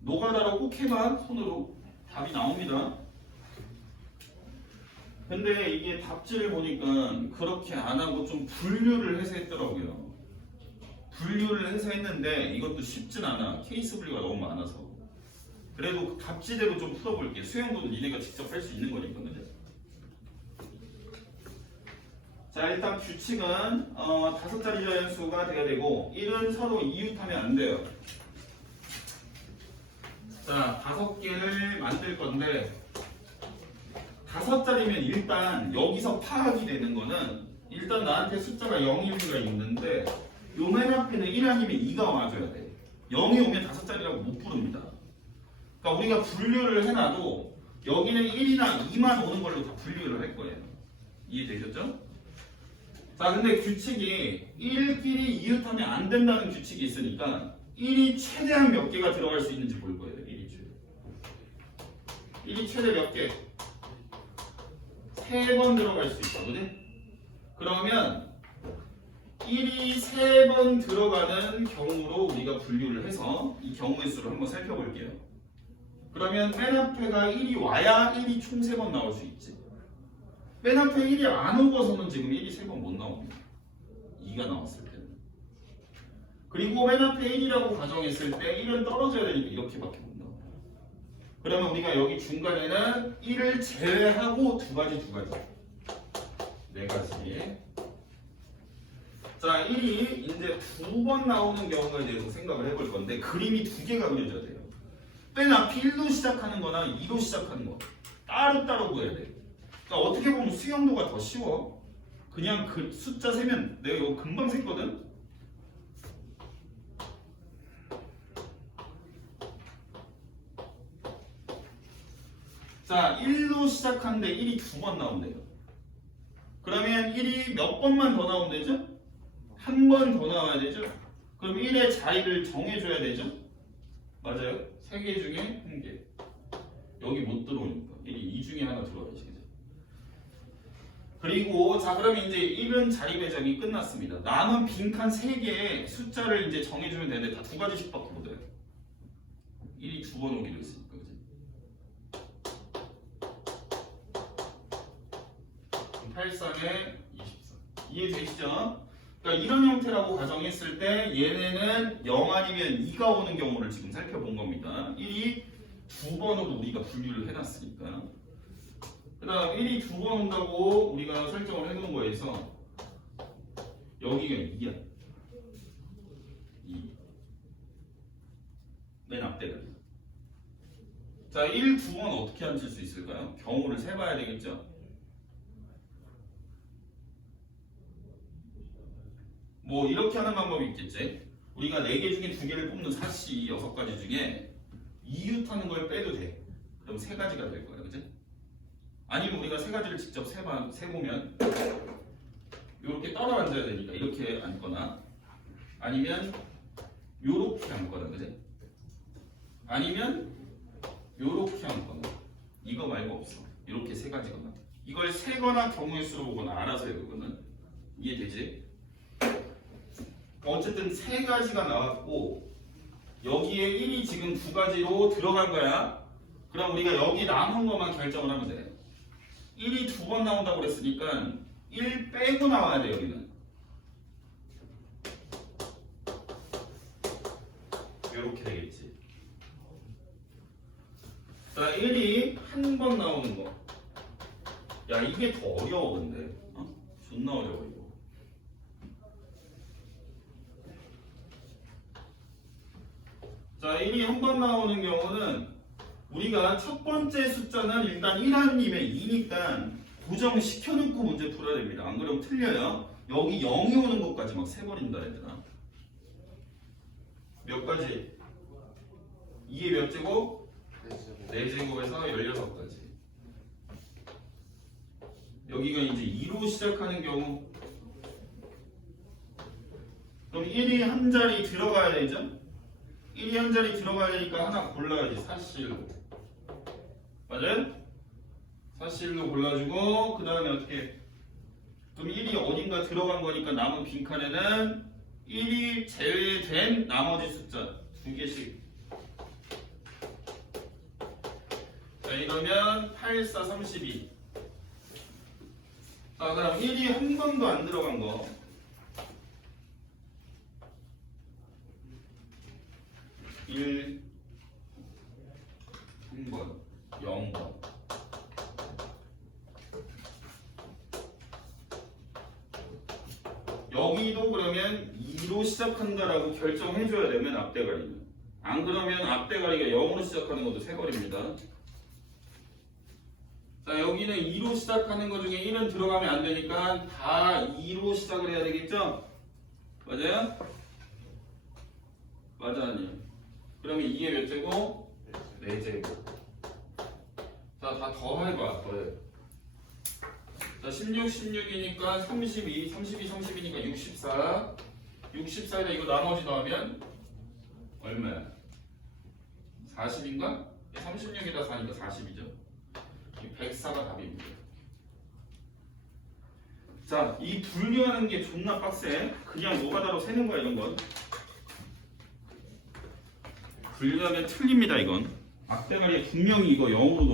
노가다로 꼭 해봐. 손으로 답이 나옵니다. 근데 이게 답지를 보니까 그렇게 안 하고 좀 분류를 해서 했더라고요. 분류를 해서 했는데 이것도 쉽진 않아. 케이스 분류가 너무 많아서. 그래도 답지대로 좀 풀어볼게. 수영도 니네가 직접 할 수 있는 거니까. 자, 일단 규칙은 5자리 자연수가 돼야 되고 1은 서로 이웃하면 안 돼요. 자, 5개를 만들 건데 5자리면 일단 여기서 파악이 되는 거는 일단 나한테 숫자가 0일가 있는데 요 맨 앞에는 1 아니면 2가 와줘야 돼. 0이 오면 5자리라고 못 부릅니다. 그러니까 우리가 분류를 해놔도 여기는 1이나 2만 오는 걸로 다 분류를 할 거예요. 이해되셨죠? 자, 근데 규칙이 1끼리 이웃하면 안 된다는 규칙이 있으니까 1이 최대한 몇 개가 들어갈 수 있는지 볼 거예요. 1이 최대 몇 개? 3번 들어갈 수 있어, 그지? 그러면 1이 3번 들어가는 경우로 우리가 분류를 해서 이 경우의 수를 한번 살펴볼게요. 그러면 맨 앞에가 1이 와야 1이 총 3번 나올 수 있지. 맨 앞에 1이 안 오고서는 지금 1이 3번 못 나옵니다. 2가 나왔을 때는. 그리고 맨 앞에 1이라고 가정했을 때 1은 떨어져야 되니까 이렇게밖에 못 나와요. 그러면 우리가 여기 중간에는 1을 제외하고 두 가지. 4가지. 자, 1이 이제 2번 나오는 경우에 대해서 생각을 해볼 건데 그림이 2개가 그려져야 돼요. 맨 앞에 1로 시작하는 거나 2로 시작하는 거 따로따로 구해야 돼. 그러니까 어떻게 보면 수영도가 더 쉬워. 그냥 그 숫자 세면 내가 이거 금방 셌거든. 자, 1로 시작하는데 1이 2번 나온대요. 그러면 1이 몇 번만 더 나오면 되죠? 한 번 더 나와야 되죠? 그럼 1의 자리를 정해줘야 되죠? 맞아요. 3개 중에 1개. 여기 못 들어오니까 1이 2 중에 하나 들어와야지. 그리고 자, 그러면 이제 1은 자리 배정이 끝났습니다. 남은 빈칸 3개의 숫자를 이제 정해주면 되는데 다 2가지씩밖에 못 해요. 1이 2번 오기로 했으니까. 그지? 83에 24. 이해되시죠? 그러니까 이런 형태라고 가정했을 때 얘네는 0 아니면 2가 오는 경우를 지금 살펴본 겁니다. 1이 2번으로 우리가 분류를 해놨으니까. 그 다음 1이 2번 온다고 우리가 설정을 해놓은 거에서 여기가 2야. 2. 맨 앞대가. 자, 1, 2번 어떻게 앉힐 수 있을까요? 경우를 세봐야 되겠죠? 뭐 이렇게 하는 방법이 있겠지. 우리가 4개 중에 2개를 뽑는 사시 6가지 중에 이웃하는 걸 빼도 돼. 그럼 3가지가 될 거야, 그치? 아니면 우리가 3가지를 직접 세보면 이렇게 따라 앉아야 되니까 이렇게 앉거나 아니면 요렇게 앉거나, 그치? 아니면 요렇게 앉거나. 이거 말고 없어. 이렇게 3가지거나. 이걸 세거나 경우의 수로 보거나 알아서 해. 그거는 이해되지? 어쨌든 3가지가 나왔고 여기에 1이 지금 2가지로 들어간 거야. 그럼 우리가 여기 남은 것만 결정을 하면 돼. 1이 2번 나온다고 그랬으니까 1 빼고 나와야 돼. 여기는 이렇게 되겠지. 자, 1이 한 번 나오는 거. 야, 이게 더 어려워. 근데 존나 어려워 이거. 자, 1이 한 번 나오는 경우는 우리가 첫 번째 숫자는 일단 1 아니면 2니까 고정시켜놓고 문제 풀어야 됩니다. 안 그러면 틀려요. 여기 0이 오는 것까지 막 세버린다 얘들아. 몇 가지? 2의 몇 제곱? 4제곱에서 16가지. 여기가 이제 2로 시작하는 경우 그럼 1이 한 자리 들어가야 되죠? 1이 한 자리 들어가야 되니까 하나 골라야지. 사실로. 맞아요? 사실로 골라주고 그 다음에 어떻게 그럼 1이 어딘가 들어간 거니까 남은 빈칸에는 1이 제외된 나머지 숫자 2개씩. 자 이러면 8, 4, 32. 자 그럼 1이 한 번도 안 들어간 거 1, 1번, 0번. 여기도 그러면 2로 시작한다라고 결정해줘야 되면 앞대가리는. 안 그러면 앞대가리가 0으로 시작하는 것도 세거리입니다. 자 여기는 2로 시작하는 것 중에 1은 들어가면 안 되니까 다 2로 시작을 해야 되겠죠? 맞아요? 맞아 아니에요? 그러면 2의 몇 제곱? 4제곱. 자 다 더해봐. 더해. 자 16, 16이니까 32, 32, 30이니까 64. 64에다 이거 나머지 더하면 얼마야? 40인가? 36에다 4니까 40이죠. 104가 답입니다. 자, 이 분류하는 게 존나 빡세. 그냥 노가다로 세는 거야 이런 건. 분류하면 틀립니다 이건. 앞대가리에 분명히 이거 0으로